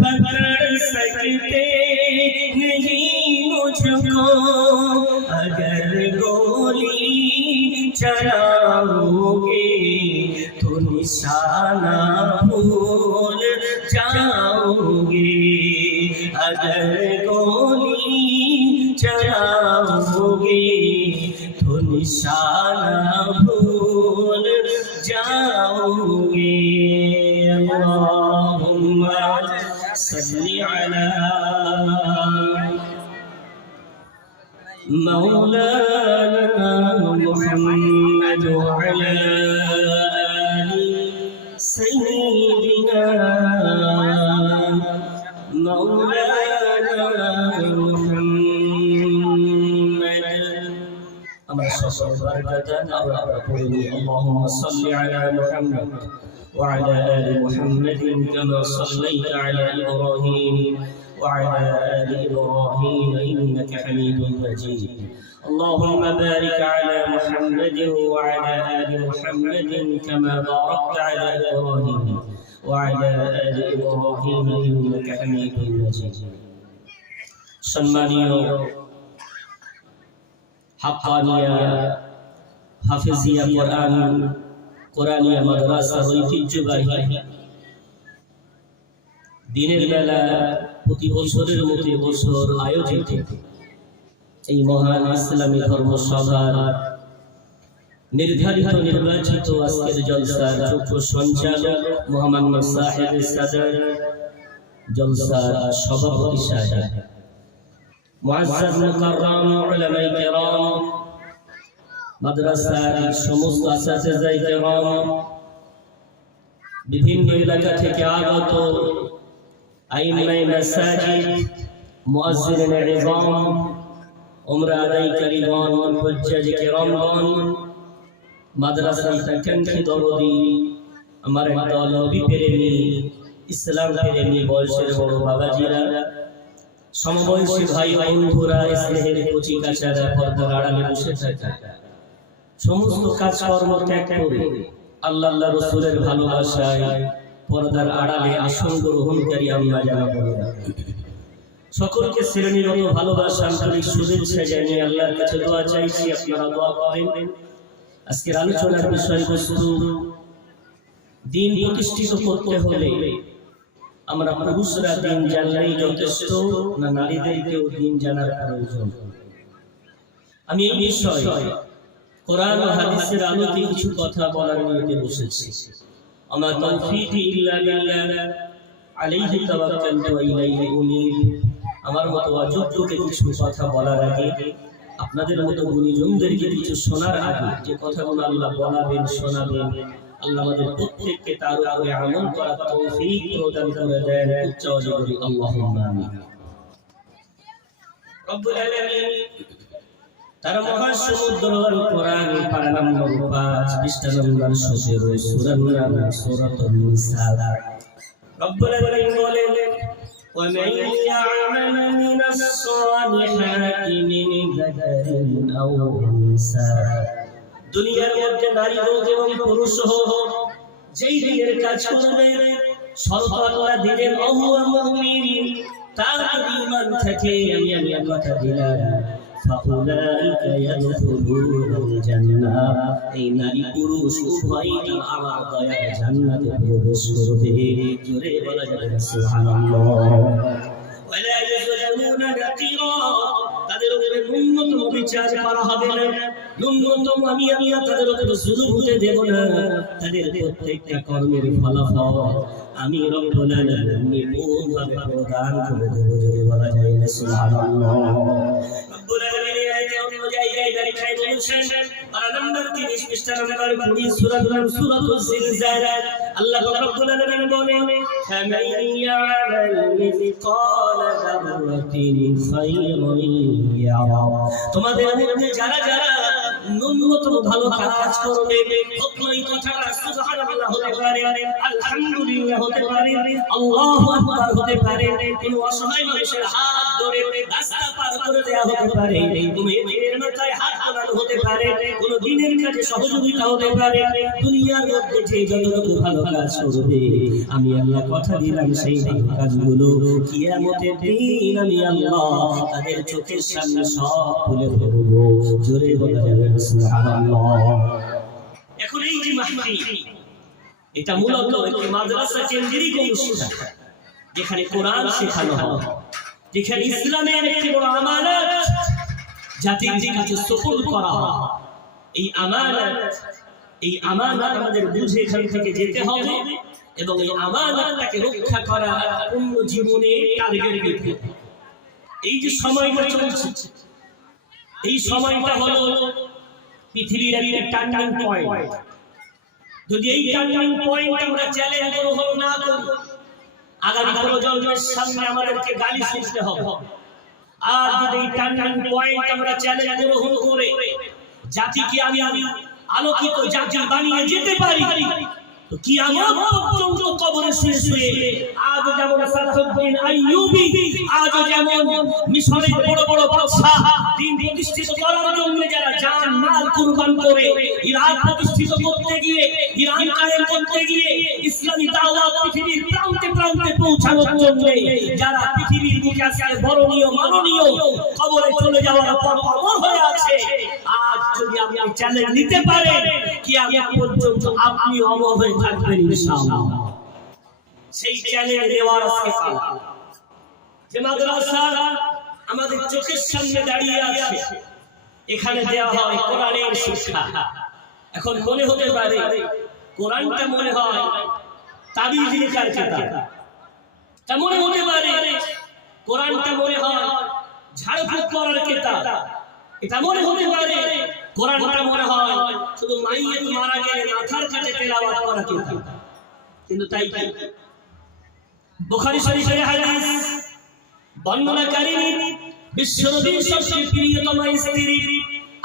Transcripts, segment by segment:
पकड़ सकते नहीं मुझको, अगर गोली चलाओगे तो निशाना भूल जाओगे, अगर गोली चलाओगे तो निशाना भूल जाओगे। अल्लाहुम्मा सल्ली अला मौलाना मुहम्मद व अला आलि सय्यिदिना मौलाना मुहम्मद। আমরা সকল বরকত আমরা পড়ি আল্লাহুম্মা সাল্লি আলা মুহাম্মদ ওয়া আলা আলি মুহাম্মাদিন কামা সাল্লাইতা আলা ইব্রাহিম ওয়া আলা আলি ইব্রাহিম ইন্নাকা হামিদুম মাজিদ। اللهم بارك على محمد وعلى آل محمد كما باركت على إبراهيم وعلى آل إبراهيم إنك حميد مجيد। সম্মানীয় হাক্কানিয়া হাফিজিয়া কোরআনিয়া মাদ্রাসার ঐতিহ্যবাহী দিনের বেলা প্রতি বছরের মতো বছর আয়োজিত এই মহান ইসলামী ধর্মসভার নির্ধারিত নির্বাচিত আজকের জলসার যোগ্য সঞ্চালক মোহাম্মদ সাহেব সাদর, জলসার সভাপতি সাহেব, মুআজ্জাজ মুকাররম উলামায়ে কেরাম, মাদ্রাসার সমস্ত আসাতিজায়ে কেরাম, বিভিন্ন এলাকা থেকে আগত আইমায়ে মাসাজিদ, মুয়াজ্জিনে ইজাম, উমরা আদায়কারীগণ, হুজ্জাজ কেরামগণ, মাদ্রাসার তাকাঙ্ক্ষী দরদি, আমার একদল নবী প্রেমী, ইসলাম প্রেমী বয়সের বড় বাবাজিরা, সমবয়সী ভাই বন্ধুরা, স্নেহের কচি কাচারা, পর্দার আড়ালে বসে থাকা, সমস্ত কাজকর্ম ত্যাগ করে আল্লাহ রাসূলের ভালোবাসায় পর্দার আড়ালে আসন গ্রহণকারী আম্মা জানাবো, সকলকে শ্রেণীগত ভালোবাসা আন্তরিক শুভেচ্ছা জানিয়ে আল্লাহর কাছে দোয়া চাইছি আপনারা দোয়া করেন। আজকের আলোচনার বিষয়বস্তু দিন প্রতিষ্ঠিত করতে হলে আমরা পুরুষরা দিন জানলেই যথেষ্ট না নারীদেরকেও দিন জানার প্রয়োজন। আমি এই বিষয়ে কোরআন ও হাদিসের আলোকে কিছু কথা বলার নিয়তে বসেছি। আমার তৌফিক ইল্লা বিল্লাহ আলাইহি তাওয়াক্কালতু ওয়া ইলাইহি উনীব। আমার মতো অযোগ্যকে কিছু কথা বলার আগে, আপনাদের মতো গুণীজনদেরকে কিছু শোনার আগে, যে কথাগুলো আল্লাহ বলাবেন শোনাবেন, আল্লাহ আমাদের প্রত্যেককে তার উপরে আমল করার তৌফিক প্রদান করে দেন। উচ্চ আওয়াজে বলি আল্লাহুম্মা আমিন। রব্বুল আলামিন তার মহাসমুদ্র কোরআন পারা নম্বর 5 পৃষ্ঠা নম্বর 17 সূরার নাম সূরাতুন নিসা। রব্বুল আলামিন বলেন ومن يعمل من الصالحات من ذكر أو أنثى। দুনিয়ার মধ্যে নারী হোক এবং পুরুষ হোক, যেই দিনের কাজ করবে শর্ত আল্লাহ দিলেন আল্লাহ মুমিন, তার ঈমান থাকে আমি আল্লাহ কথা দিলাম ফাউলাইকা ইয়াদখুলুনাল জান্নাহ। এই নারী পুরুষ উভয়ই আমার দয়ার জান্নাতে প্রবেশ করবে। জোরে বলা যাবে সুবহানাল্লাহ। ওয়ালা ইয়াজলামুনা নাকিরা, তাদের উপরে ন্যূনতম বিচার করা হবে না, ন্যূনতম আমি আল্লাহ তাদের উপরে জুলুম হতে দেব না। তাদের প্রত্যেকটা কর্মের ফলাফল আমি রব্বুল আলামিন নিপুণভাবে প্রদান করে দেব। জোরে বলা যায় না সুবহানাল্লাহ। রব্বুল আলামিন এই আয়াতে অনুযায়ী ব্যাখ্যা বলেছেন পারা নম্বর 30 পৃষ্ঠা নম্বর 20 সূরাতুল জিলজালা। আল্লাহ রব্বুল আলামিন বলেন ফামান ইয়ামাল মিসকালা যাররাতিন খায়রান ইয়ারা। তোমাদের মধ্যে যারা যারা ন্যূনতম ভালো কাজ করবে, এই কথাটা সুবহানাল্লাহ হতে পারে, আলহামদুলিল্লাহ হতে পারে, আল্লাহু আকবার হতে পারে, কোন অসহায় মানুষের হাত ধরে রাস্তা পার করে দেওয়া হতে পারে, তুমি এর মাথায় হাত তোলানো হতে পারে, কোন দিনের কাজে সহযোগিতা হতে পারে, দুনিয়ার মধ্যে যে যতটুকু ভালো কাজ করবে আমি আল্লাহ কথা দিলাম সেই ভালো কাজগুলো কিয়ামতের দিন আমি আল্লাহ তাদের চোখের সামনে সব তুলে ধরবো। জোরে বলা যাবে সুবহানাল্লাহ। এখন এই যে মাহফিল, এটা মূলত একটি মাদ্রাসা কেন্দ্রিক অনুষ্ঠান, যেখানে কোরআন শেখানো হয়, যেখানে ইসলামের একটি বড় আমানত জাতির কাছে সুপুর্দ করা হয়। এই আমানত আমাদের বুঝে এখান থেকে যেতে হবে এবং এই আমানতটাকে রক্ষা করা পূর্ণ জীবনে টার্গেট রেখে। এই যে সময়টা চলছে, এই সময়টা হলো পৃথিবীর একটা টার্নিং পয়েন্ট। যদি এই টার্নিং পয়েন্ট আমরা চ্যালেঞ্জ গ্রহণ না করি, আগামী প্রজন্মের সামনে আমাদেরকে গালি শুনতে হবে। আর যদি এই টার্নিং পয়েন্ট আমরা চ্যালেঞ্জ গ্রহণ করে জাতিকে আমি আলোকিত জাতি বানিয়ে যেতে পারি, তো কিয়ামত পর্যন্ত কবরে শুয়ে শুয়ে আজ যেমন সালাহুদ্দিন আইয়ুবী, আজ যেমন মিশরের বড় বড় বাদশা দিন প্রতিষ্ঠিত করার জন্য যারা জান মাল কুরবান করে ইরাক প্রতিষ্ঠিত করতে গিয়ে, ইরান কায়েম করতে গিয়ে, ইসলামী দাওয়াত পৃথিবীর প্রান্তে প্রান্তে পৌঁছানোর জন্য যারা পৃথিবীর বুকে আজকে বরণীয় মাননীয় কবরে চলে যাওয়ার পর অমর হয়ে আছে, আজ যদি আপনি চ্যালেঞ্জ নিতে পারেন কিয়ামত পর্যন্ত আপনি অমর হয়ে থাকবেন ইনশাআল্লাহ। সেই চ্যালেঞ্জ দেওয়ার আজকে পালা। যে মাদ্রাসা আমাদের চোখের সামনে দাঁড়িয়ে আছে, এখানে দেওয়া হয় কোরআনের শিক্ষা। এখন মনে হতে পারে কোরআনটা মনে হয় তাবিজ লেখার কিতাব, তা মনে হতে পারে কোরআনটা মনে হয় ঝাড়ফুঁক করার কিতাব, এটা মনে হতে পারে কোরআনটা মনে হয় শুধু মাইয়িত মারা গেলে মাথার কাছে তেলাওয়াত করা কিতাব। কিন্তু তাই কি? বুখারী শরীফের হাদিস বর্ণনাকারী বিশ্বনবীর সবচেয়ে প্রিয়তম স্ত্রী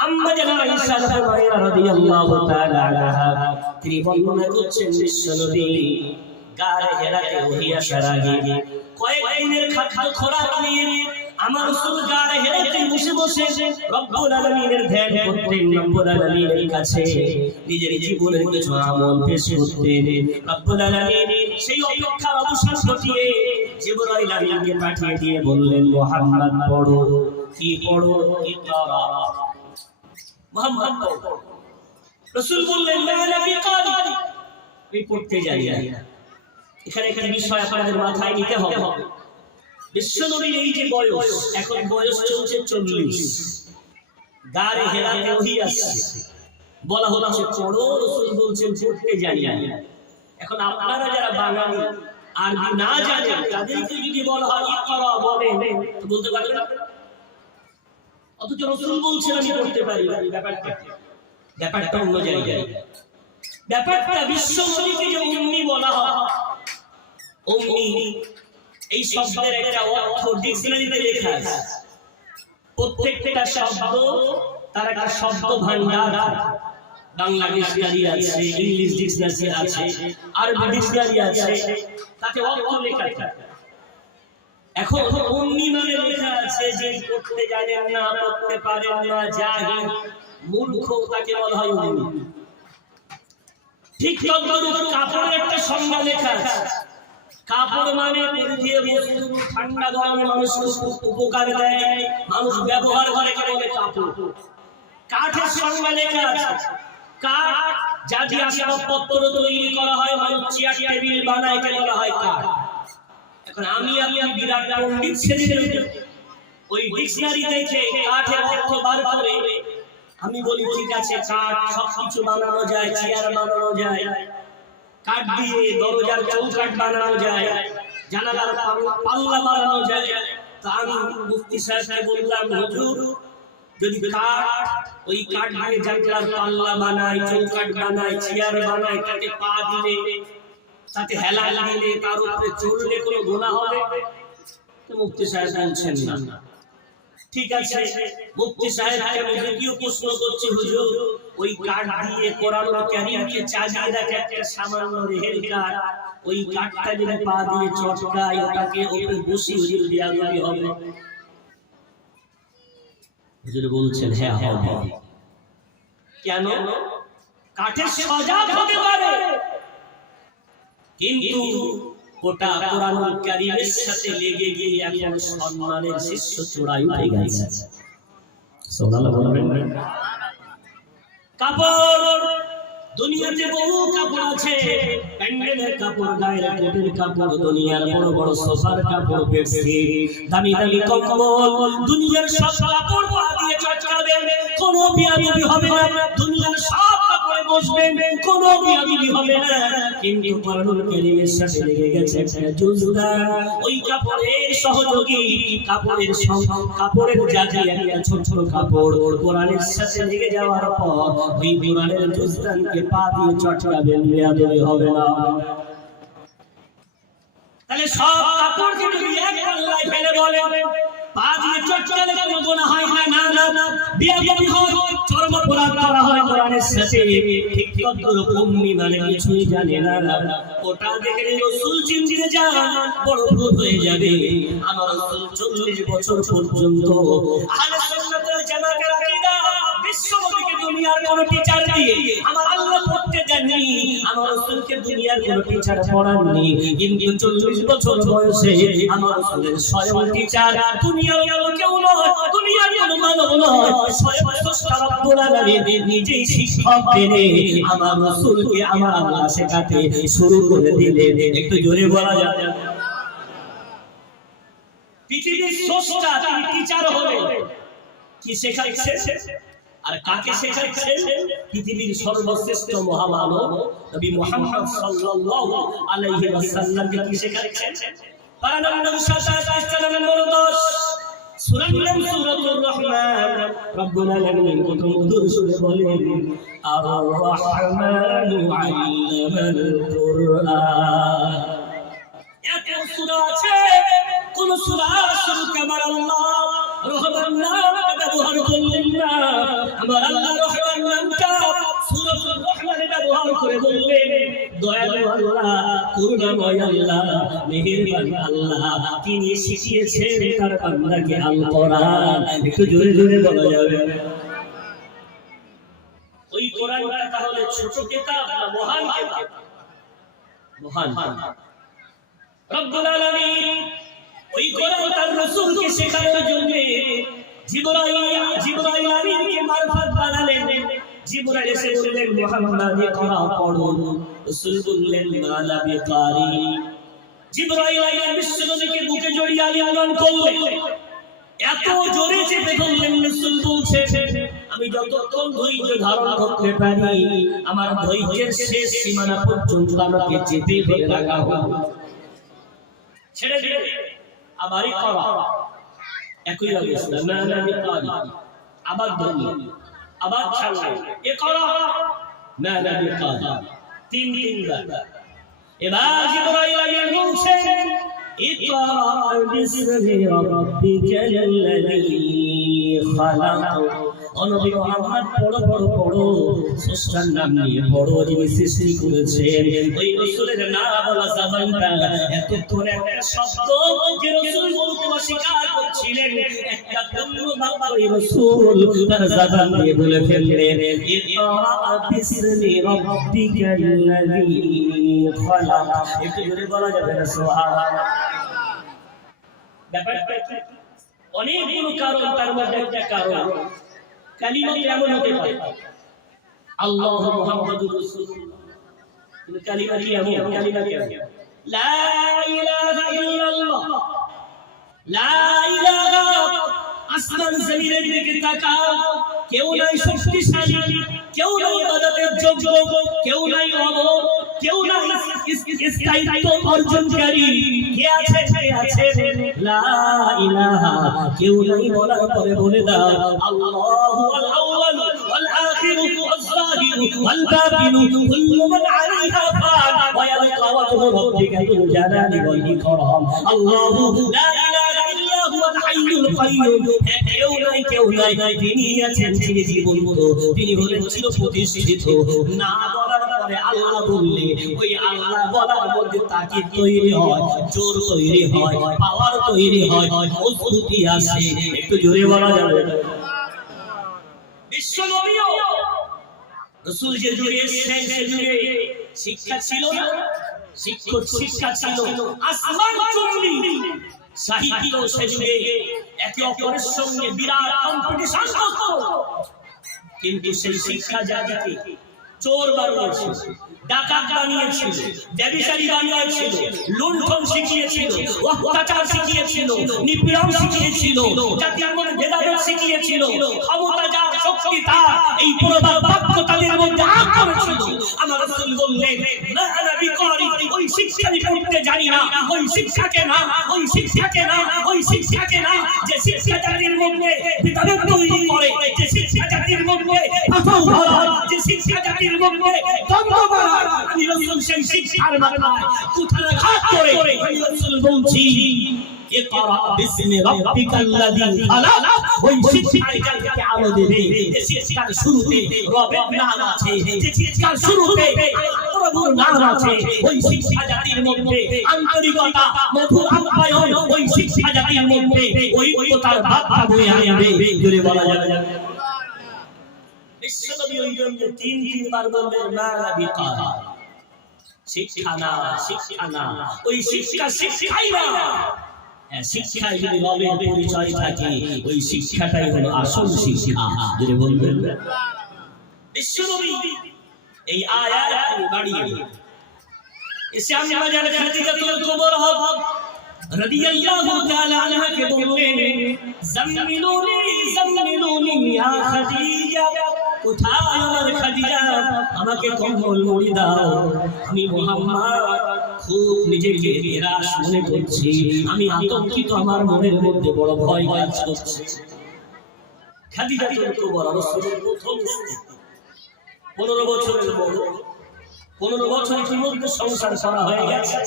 আম্মা জানা আয়েশা রাদিয়াল্লাহু তাআলা আনহা, তিনি বর্ণনা করছেন বিশ্বনবী গারে হেরাতে ওহী আসার আগে কয়েকদিনের খাদ্য খোরাক নিয়ে আমার রাসূল গারে হেরাতে বসে বসে রব্বুল আলামিনের ধ্যান করতেন, রব্বুল আলামিনের কাছে নিজের জীবনের কিছু আমল পেশ করতেন। রব্বুল আলামিন সেই অপেক্ষার অবসান ঘটিয়ে জিবরাইল আমিনকে পাঠিয়ে দিয়ে বললেন, মুহাম্মদ পড়ো। কি পড়ো? ইকরা। মুহাম্মদ পড়ো। রাসূল বললেন, লা নবী কারি, আমি পড়তে জানি না। এখানে একটা বিষয় আপনাদের মাথায় নিতে হবে। বিশ্বনবীর এই যে বয়স, এখন বয়স চলছে 40, গারে হেরাতে ওহী আসছে, বলা হচ্ছে পড়ো, রাসূল বলছেন পড়তে জানি না। এখন আপনারা যারা বাঙালি আরবি না জানেন, তাদেরকে যদি বলা হয় ইকরা বলেন, তো বলতে পারবেন না। অথচ রাসূল বলছেন আমি পড়তে পারি না। ব্যাপারটা অন্য জায়গায়। ব্যাপারটা বিশ্বনবীকে যে উম্মি বলা হয়, উম্মি এই শব্দের একটা অর্থ ডিকশনারিতে লেখা আছে। প্রত্যেকটা শব্দ তার একটা শব্দ ভান্ডার, বাংলা ডিকশনারি আছে, ইংলিশ ডিকশনারি আছে, আরবি ডিকশনারি আছে, তাতে অর্থ লেখা থাকে। এখন উম্মি মানে লেখা আছে যে পড়তে জানেন না, পড়তে পারেন না, জাহিল, মূর্খ, তাকে বলা হয় উম্মি। ঠিক তদ্রূপ কাপড়ের একটা সংজ্ঞা লেখা আছে। কাপড় মানে পরিধেয় বস্তু, ঠান্ডা গরমে মানুষকে উপকার দেয়, মানুষ ব্যবহার করে, কে বলে কাপড়। কাঠের সংজ্ঞা লেখা আছে। কাঠ যা দিয়ে আসবাবপত্র তৈরি করা হয়, মানুষ চেয়ার টেবিল বানায়, কে বলা হয় কাঠ। এখন আমি বিরাট পণ্ডিত ছিলেন, ওই ডিকশনারি দেখে কাঠের অর্থ বার করে আমি বলি ঠিক আছে, কাঠ সবকিছু বানানো যায়, চেয়ার বানানো যায়, কাঠ দিয়ে দরজার চৌকাঠ বানানো যায়, জানালার পাল্লা বানানো যায়। তা আমি মুফতি সাহেবকে বললাম, হুজুর যদি কাঠ, ওই কাঠ দিয়ে জানলার পাল্লা বানায়, চৌকাঠ বানায়, চেয়ার বানায়, তাতে পা দিলে, তাতে হেলাল দিলে, তার উপরে চললে কোনো গুনাহ হবে? তো মুফতি সাহেব বলছেন না। ঠিক আছে, মুফতি সাহেবকে আমি দ্বিতীয় প্রশ্ন করছি, হুজুর ওই কাঠ দিয়ে কোরআনুল কারীমকে চালিয়ে রাখা একটা সামান্য রেহেল কাঠ, ওই কাঠটা যদি পা দিয়ে চটকায়, ওটাকে উপরে বসি হুজুর বিয়াদবি হবে? হুজুর বলছেন হ্যাঁ হবে। কেন? কাঠের সজাগ হতে পারে, কিন্তু ওটা কোরআনুল কারীমের সাথে লেগে গিয়ে এখন সম্মানের শীর্ষ চূড়ায় উঠে গেছে। সুবহানাল্লাহ বলবেন না? কাপড়, দুনিয়াতে বহু কাপড় আছে, প্যান্ডেলের কাপড়, গায়ের কোটের কাপড়, দুনিয়ার বড় বড় সোফার কাপড়, বেডশিট, দামি দামি কম্বল, দুনিয়ার সব কাপড় পা দিয়ে চটকাবেন, কোনো বিয়াদবি হবে না। দুনিয়ার সব কাপড়ে বসবেন, কোনো বিয়াদবি হবে না। কিন্তু কোরআনুল কারীমের সাথে লেগে গেছে একটা জুজদা, ওই কাপড়ের সহযোগী, কাপড়ের জাতি একটা ছোট ছোট কাপড় কোরআনের সাথে লেগে যাওয়ার পর ওই কোরআনের জুজদানকে পা দিয়ে চটকাবেন, বিয়াদবি হবে না। তাহলে সব কাপড়কে যদি এক পাল্লায় ফেলে বলেন পা দিয়ে চটকালে কোনো গুনাহ হয় না? না, বিয়াদবি হয়, চরম অপরাধ করা হয় কোরআনের সাথে। ঠিক তদ্রূপ মানে কিছুই জানে না, ওটা দেখে রাসূল চিনতে যান, বড় ভুল হয়ে যাবে। আমার রাসূল 40 বছর পর্যন্ত আহলে সুন্নাত ওয়াল জামাতের আকীদা, বিশ্বনবীকে দুনিয়ার কোনো টিচার দিয়ে আমার আল্লাহ পড়তে দেননি, আমার রাসূলকে দুনিয়ার কোনো টিচার পড়াননি। কিন্তু 40 বছর বয়সে আমার রাসূলের স্বয়ং টিচার, দুনিয়ার কেউ নয়, দুনিয়ার কোনো মানব নয়, স্বয়ং স্রষ্টা রব্বুল আলামিন নিজেই শিক্ষক দিলে আমার রাসূলকে আমার আল্লাহ শেখাতে শুরু করে দিলেন। একটু জোরে বলা যাবে? পৃথিবীর স্রষ্টা তিনি টিচার হলেন, কি শেখাচ্ছেন আর কাকে শেখাচ্ছেন? পৃথিবীর সর্বশ্রেষ্ঠ মহামানব নবী মুহাম্মদ সাল্লাল্লাহু আলাইহি ওয়াসাল্লামকে কি শেখাচ্ছেন? পারা নম্বর 27 নম্বর 10 সূরার নাম সূরাতুর রহমান। রব্বুল আলামিন কত মধুর সুরে বলেন, আর রহমানু আল্লামাল কুরআন। এত সূরা আছে, কোন সূরা শুরুতে আমার আল্লাহ রহমান নামটা ব্যবহার করলেন না। আমার আল্লাহ রহমান নামটা সূরাতুর রহমানে ব্যবহার করে বললেন, দয়ালু আল্লাহ, করুণাময় আল্লাহ, মেহেরবান আল্লাহ, তিনি শিখিয়েছেন তার বান্দাকে আল কোরআন। একটু জোরে জোরে বলা যাবে? ওই কোরআনটা তাহলে ছোট কিতাব না মহান কিতাব? মহান। রব্বুল আলামিন ওই কোরআন তার রাসূলকে শেখানোর জন্য জিবরাইল আমিনকে মারফত বানালেন। জিবরাইল এসে বললেন, মুহাম্মদ ইকরা পড়ুন। রাসূল বললেন, মালা বিকারি। জিবরাইল আমিন বিশ্বনবীকে বুকে জড়িয়ে আলিঙ্গন করলেন, এত জোরে চেপে ধরলেন। রাসূল বলছেন, আমি যতক্ষণ ধৈর্য ধারণ করতে পারি, আমার ধৈর্যের শেষ সীমানা পর্যন্ত আমাকে চেপে ধরে রাখা হবে, ছেড়ে দিলে আবারই করা একই অবস্থা। না না বিকারি, আবার ধরলেন, আবার ছাড়লেন, এ করা না না বিকারি, তিনবার। এবার জিবরাইল আমিন বলছেন, ইকরা বিসমি রাব্বিকাল্লাযী খালাক। ও নবী মুহাম্মদ পড়ো পড়ো পড়ো, স্রষ্টার নাম নিয়ে পড়ো, যিনি সৃষ্টি করেছেন। ওই রাসূলের নাম বলা জাবানটা এতক্ষণ একটা শব্দ যে রাসূল বলতে অস্বীকার করছিলেন, একটা ধন্যবাদ ওই রাসূল তার জাবান দিয়ে বলে ফেললেন, ইকরা বিসমি রাব্বিকাল্লাযী খালাক। একটু জোরে বলা যাবে না? সুবহানাল্লাহ। ব্যাপারটা অনেকগুলো কারণ, তার মধ্যে একটা কারণ কালিমা এমন হতে পারে আল্লাহ মুহাম্মাদুর রাসূলুল্লাহ, কিন্তু কালিমা কি এমন? কালিমা কি এমন? লা ইলাহা ইল্লাল্লাহ, লা ইলাহা। আসমান জমিনের দিকে তাকাও, কেউ নাই শক্তিশালী, কেউ নাই ইবাদতের যোগ্য, কেউ নাই অমর, কেউ নাই স্থায়িত্ব অর্জনকারী। কে আছে? কে আছে? লা ইলাহা। কেউ নাই বলার পরে বলে দাও, আল্লাহু আল আউয়াল ওয়াল আখিরু ওয়াল যাহিরু ওয়াল বাতিনু কুল্লু মান আলাইহা ফান ওয়া ইয়াবকা ওয়াজহু রাব্বিকা যুল জালালি ওয়াল ইকরাম। আল্লাহু লা ইলাহা ইল্লা হুয়াল হাইয়ুল কাইয়্যুম। কেউ নাই, তিনি আছেন, তিনি জীবন্ত, তিনি হলেন চিরপ্রতিষ্ঠিত। না বলার পরে আল্লাহ বললে ওই আল্লাহ বলার মধ্যে তাকিদ তৈরি হয়, জোর তৈরি হয়, পাওয়ার তৈরি হয়, মজবুতি আসে। একটু জোরে বলা যাবে? বিশ্বনবীও রাসূল যে যুগে এসেছেন সে যুগে শিক্ষা ছিল না, শিক্ষা ছিল আসমান চুম্বি সাহিত্য। সে যুগে একে অপরের সঙ্গে বিরাট কম্পিটিশন করত, কিন্তু সেই শিক্ষা জাতিকে চোর বানিয়েছিল, ডাকাত বানিয়েছিল, ব্যভিচারী বানিয়েছিল, লুণ্ঠন শিখিয়েছিল, অত্যাচার শিখিয়েছিল, নিপীড়ন শিখিয়েছিল, জাতির মধ্যে ভেদাভেদ শিখিয়েছিল, ক্ষমতা যার শক্তি তার এই প্রবাদ বাক্য তাদের মধ্যে আগ করেছিল। আমার রাসূল বললেন, না আনা বিকারি, ওই শিক্ষা আমি পড়তে জানি না, ওই শিক্ষাকে না, ওই শিক্ষাকে না, ওই শিক্ষাকে না, যে শিক্ষা জাতির মধ্যে ভেদাভেদ তৈরি করে, যে শিক্ষা জাতির মধ্যে ফাসাদ ধরায়, যে শিক্ষা জাতির মধ্যে দ্বন্দ্ব বাড়ায়, আমি রাসূল সেই শিক্ষার মাথায় কুঠারাঘাত করে আমি রাসূল বলছি, ইকরা বিসমি রাব্বিকাল্লাযী খালাক। ওই শিক্ষার জাতিকে আলো দেবে, যে শিক্ষার শুরুতে রবের নাম আছে, যে শিক্ষার শুরুতে প্রভুর নাম আছে, ওই শিক্ষা জাতির মধ্যে আন্তরিকতা, মধুর আপ্যায়ন, ওই শিক্ষা জাতির মধ্যে ঐক্যতার বার্তা বয়ে আনবে। জোরে বলা যাবে না? বিশ্বনবী ওই জন্য তিনবার বললেন, না বিকারি, শিক্ষা না, শিক্ষা না, ওই শিক্ষা শিক্ষাই না। শিক্ষায় যদি রবের পরিচয় থাকে, ওই শিক্ষাটাই হলো আসল শিক্ষা। যদি বলবেন বিশ্বনবী এই আয়াত বাড়িয়ে এসে আমি বাজারে খাদিজাতুল কুবরা রাদিয়াল্লাহু তাআলা আনহাকে বললেন, জাম্মিলুনি জাম্মিলুনি ইয়া খাদিজা, কোথায় আমার খাদিজা, আমাকে কম্বল মুড়ি দাও, আমি মুহাম্মদ খুব নিজেকে নিরাশ মনে করছি, আমি আতঙ্কিত, আমার মনের মধ্যে বড় ভয় কাজ করছে। খাদিজাতুল কুবরা রাসূলের প্রথম স্ত্রী, 15 বছরের বড়, 15 বছর ইতিমধ্যে সংসার করা হয়ে গেছে।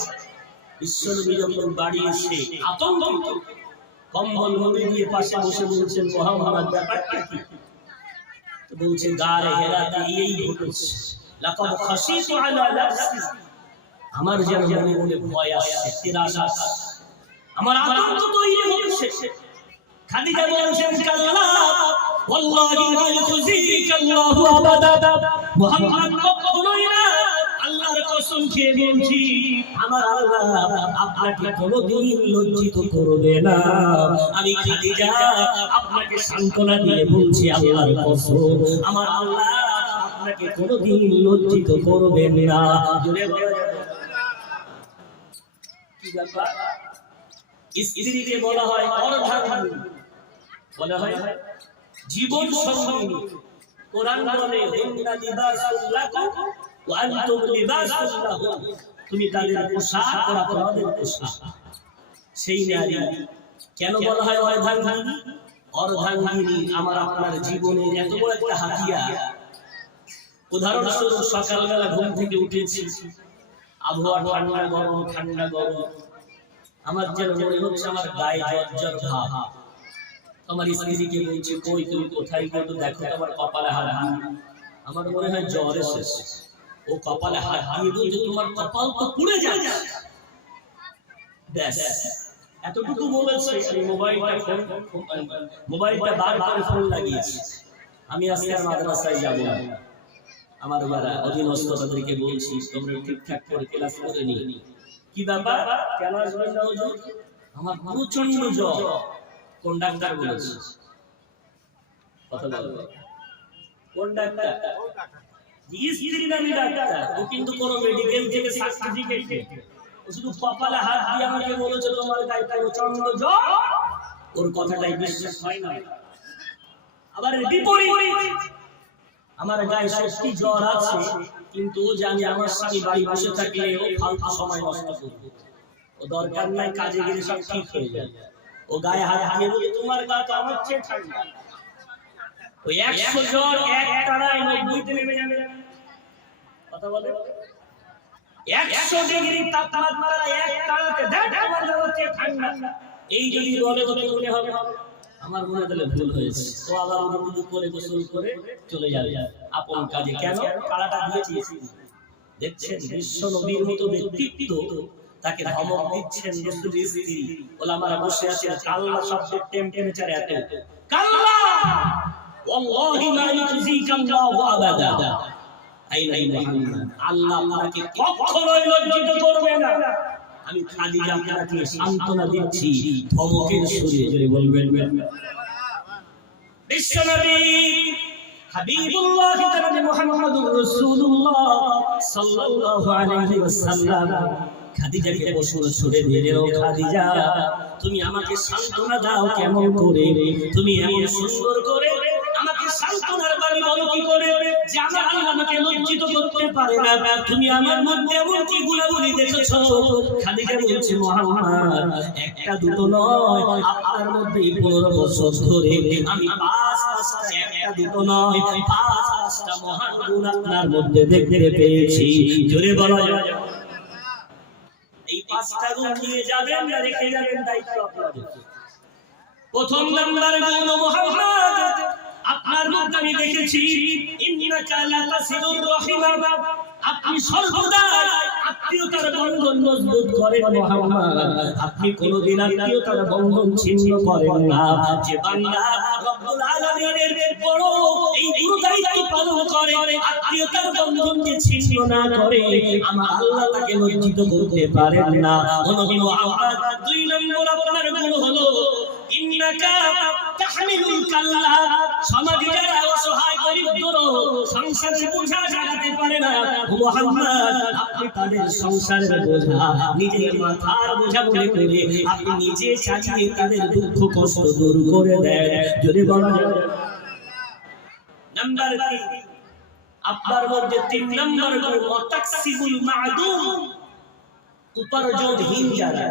বিশ্বনবী যখন বাড়ি এসে আতঙ্কিত, কম্বল মুড়ি দিয়ে পাশে বসে বলছেন, মুহাম্মদ ব্যাপারটা কি? বলছে, গারে হেরাতে এই ঘটেছে, লাকাদ খাশিতু আলা নাফসি, আমার যেন মনে মনে ভয় আসছে, তিরাস আসছে, আমার আতঙ্ক তৈরি হচ্ছে। খাদিজা বলছেন, কাল্লা ওয়াল্লাহি লা ইউযিকা আল্লাহু আবাদা, মুহাম্মদ কখনোই না, আল্লাহর কসম খেয়ে বলছি, আমার আল্লাহ আপনাকে কোনোদিন লজ্জিত করবে না। আমি খাদিজা আপনাকে সান্ত্বনা দিয়ে বলছি, আল্লাহর কসম, আমার আল্লাহ আপনাকে কোনোদিন লজ্জিত করবেন না। জোরে বলা যাবে কি ব্যাপার? স্ত্রীকে বলা হয় অর্ধাঙ্গিনী, বলা হয় জীবন সঙ্গিনী। কোরআন বলে, হুন্না লিবাসুল লাকুম ওয়া আনতুম লিবাসুল লাহুম, তুমি তাদের পোশাক, ওরা তোমাদের পোশাক। সেই নারী কেন বলা হয় অর্ধাঙ্গিনী? অর্ধাঙ্গিনী আমার আপনার জীবনের এত বড় একটা হাতিয়ার। উদাহরণস্বরূপ সকালবেলা ঘুম থেকে উঠেছি, আবহাওয়া ঠান্ডা গরম, ঠান্ডা গরম, আমার যেন মনে হচ্ছে আমার গায়ে জ্বর ভাব। আমার স্ত্রীকে বলছি, কই তুমি কোথায় গো, দেখো তোমার কপালে হাত দিয়ে। আমার মনে হয় জ্বর এসেছে। ও কপালে হাত দিয়ে বলছে, তোমার কপাল তো পুড়ে যাচ্ছে। ব্যাস এতটুকু বলেছে। মোবাইলটা বার করে ফোন লাগিয়েছি, আমি আজকে আর মাদ্রাসায় যাব না। আমার যারা অধীনস্থ তাদেরকে বলছি, তোমরা ঠিকঠাক করে ক্লাস করে নি। কি ব্যাপার, কেন আসবেন না হুজুর? আমার প্রচন্ড জ্বর। কোন ডাক্তার বলেছে? কথা বলবে কোন ডাক্তার? স্ত্রী নামী ডাক্তার। ও কিন্তু কোন মেডিকেল থেকে সার্টিফিকেট, ও শুধু কপালে হাত দিয়ে আমাকে বলেছে তোমার গায়ে প্রচন্ড জ্বর। ওর কথাটাই বিশ্বাস হয় না। আবার বিপরীত, আমার গায়ে সত্যি জ্বর আছে, কিন্তু ও জানে আমার স্বামী বাড়ি বসে থাকলে ও ফালতু সময় নষ্ট করবে, ও দরকার নাই, কাজে গেলে সব ঠিক হয়ে যাবে। ও গায়ে হাত দিয়ে বলে, তোমার গা তো আমার চেয়ে ঠান্ডা। ওই 100 জ্বর এক তাড়ায় 90 তে নেমে যাবে। কথা বলে 100 ডিগ্রি তাপমাত্রা এক তাড়াতে দেখ আমার গা চেয়ে ঠান্ডা। এই যদি বলে তবে মনে হবে আমার মনে হলে ভুল হয়েছে। তো আবার উদুমুদু করে গোসল করে চলে যাবে আপন কাজে। কেন? কালাটা দিয়েছি। দেখছেন বিশ্ব নবীর মতো ব্যক্তিত্ব, তাকে ধমক দিচ্ছেন রাসূলের স্ত্রী। ওলামারা বসে আছেন, কাল্লা শব্দের টেম্পারেচার এত, কাল্লা ওয়াল্লাহি লা ইউযিকা আল্লাহু আবাদা, আইনা মুহাম্মদ, আল্লাহ আপনাকে কখনোই লজ্জিত করবে না। আমি খাদিজা আপনাকে সান্ত্বনা দিচ্ছি ধমকের সুরে, যদি বলবেন বিশ্বনবী হাবিবুল্লাহ জনাবে মুহাম্মদুর রাসূলুল্লাহ সাল্লাল্লাহু আলাইহি ওয়াসাল্লাম খাদিজাকে প্রশ্ন ছুড়ে দিলেন, ও খাদিজা, তুমি আমাকে সান্ত্বনা দাও কেমন করে? তুমি এমন সুন্দর করে আমাকে সান্ত্বনার বাণী বলো কি করে যে আমার আল্লাহ আমাকে লজ্জিত করতে পারে না? তুমি আমার মধ্যে এমন কি গুণাবলী দেখেছো? খাদিজা বলছে, মুহাম্মদ, একটা দুটো নয়, আপনার মধ্যে 15 বছর ধরে আমি পাঁচটা, একটা দুটো নয়, পাঁচটা মহান গুণ আপনার মধ্যে দেখতে পেয়েছি। জোরে বলো, এই পাঁচটা গুণ নিয়ে যাবেন না রেখে যাবেন, দায়িত্ব আপনাদের। প্রথম নাম্বার গুণ, মুহাম্মদ, আপনার মধ্যে আমি দেখেছি ইন্নাকা লাতাসিলুর রাহিমা, আপনি সর্বদা আত্মীয়তার বন্ধন মজবুত করেন। মুহাম্মদ, আপনি কোনদিন আত্মীয়তার বন্ধন ছিন্ন করেন না। যে বান্দা রব্বুল আলামিনের বড় এই গুরু দায়িত্ব পালন করে, আত্মীয়তার বন্ধনকে ছিন্ন না করে, আমার আল্লাহ তাকে লজ্জিত করতে পারেন না। ও নবী মুহাম্মদ, দুই নম্বর আপনার গুণ হলো ইন্নাকা তাহমিলুল কাল্লা, সমাজে যারা অসহায় দরিদ্র সংসারের বোঝা চালাতে পারে না, মুহাম্মদ, আপনি তাদের সংসারের বোঝা নিজের মাথার বোঝা মনে করে আপনি নিজে চালিয়ে তাদের দুঃখ কষ্ট দূর করে দেন। যদি বলা যায় নাম্বার 3, আপনার মধ্যে 3 নম্বর গুণ তাকসিবুল মা'দুম, উপার্জনহীন যারা,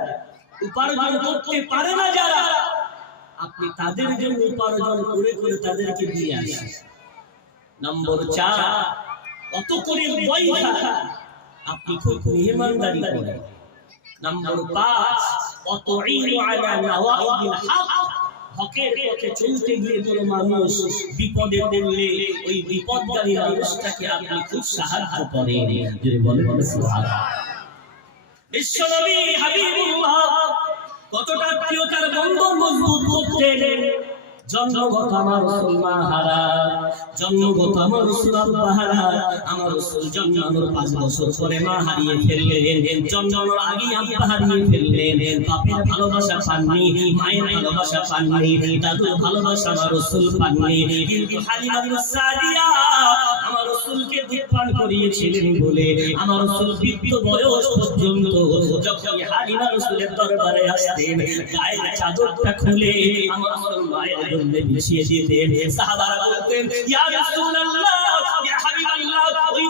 উপার্জন করতে পারে না যারা, আপনি তাদের জন্য উপার্জন করে করে তাদেরকে দিয়ে আসেন। নম্বর 4, অত করে বইখা আপনি খুব মেহমানদারি করেন। নম্বর 5, অতঈনু আলা নওয়াইবিল হক, হকের পথে চলতে গিয়ে কোন মানুষ বিপদে পড়লে ওই বিপদগামী মানুষটাকে আপনি খুব সাহায্য করেন। যদি বলেন সুবহানাল্লাহ। বিশ্বনবী হাবিবুল্লাহ কতটা আত্মীয়তার বন্ধন মজবুত করতেন। জন্মগত আমার রাসূল মা হারা, জন্মগত আমার রাসূল আব্বা হারা, আমার রাসূল জন্মানোর 5 বছর পরে মা হারিয়ে ফেললেন। জন্মানোর আগে আব্বা হারিয়ে ফেললেন। বাপের ভালোবাসা পাননি, মায়ের ভালোবাসা পাননি, দাদুর ভালোবাসা আমার রাসূল পাননি। কিন্তু হালিমা সাদিয়া আমার রাসূলকে দুধ পান করিয়েছিলেন বলে আমার রাসূল বৃদ্ধ বয়স পর্যন্ত যখন হালিমা রাসূলের দরবারে আসতেন, গায়ের চাদরটা খুলে আমার রাসূল মায়ের জন্য বিছিয়ে দিতেন। সাহাবারা বলতেন, ইয়া রাসূলুল্লাহ, ইয়া হাবিবাল্লাহ, ওই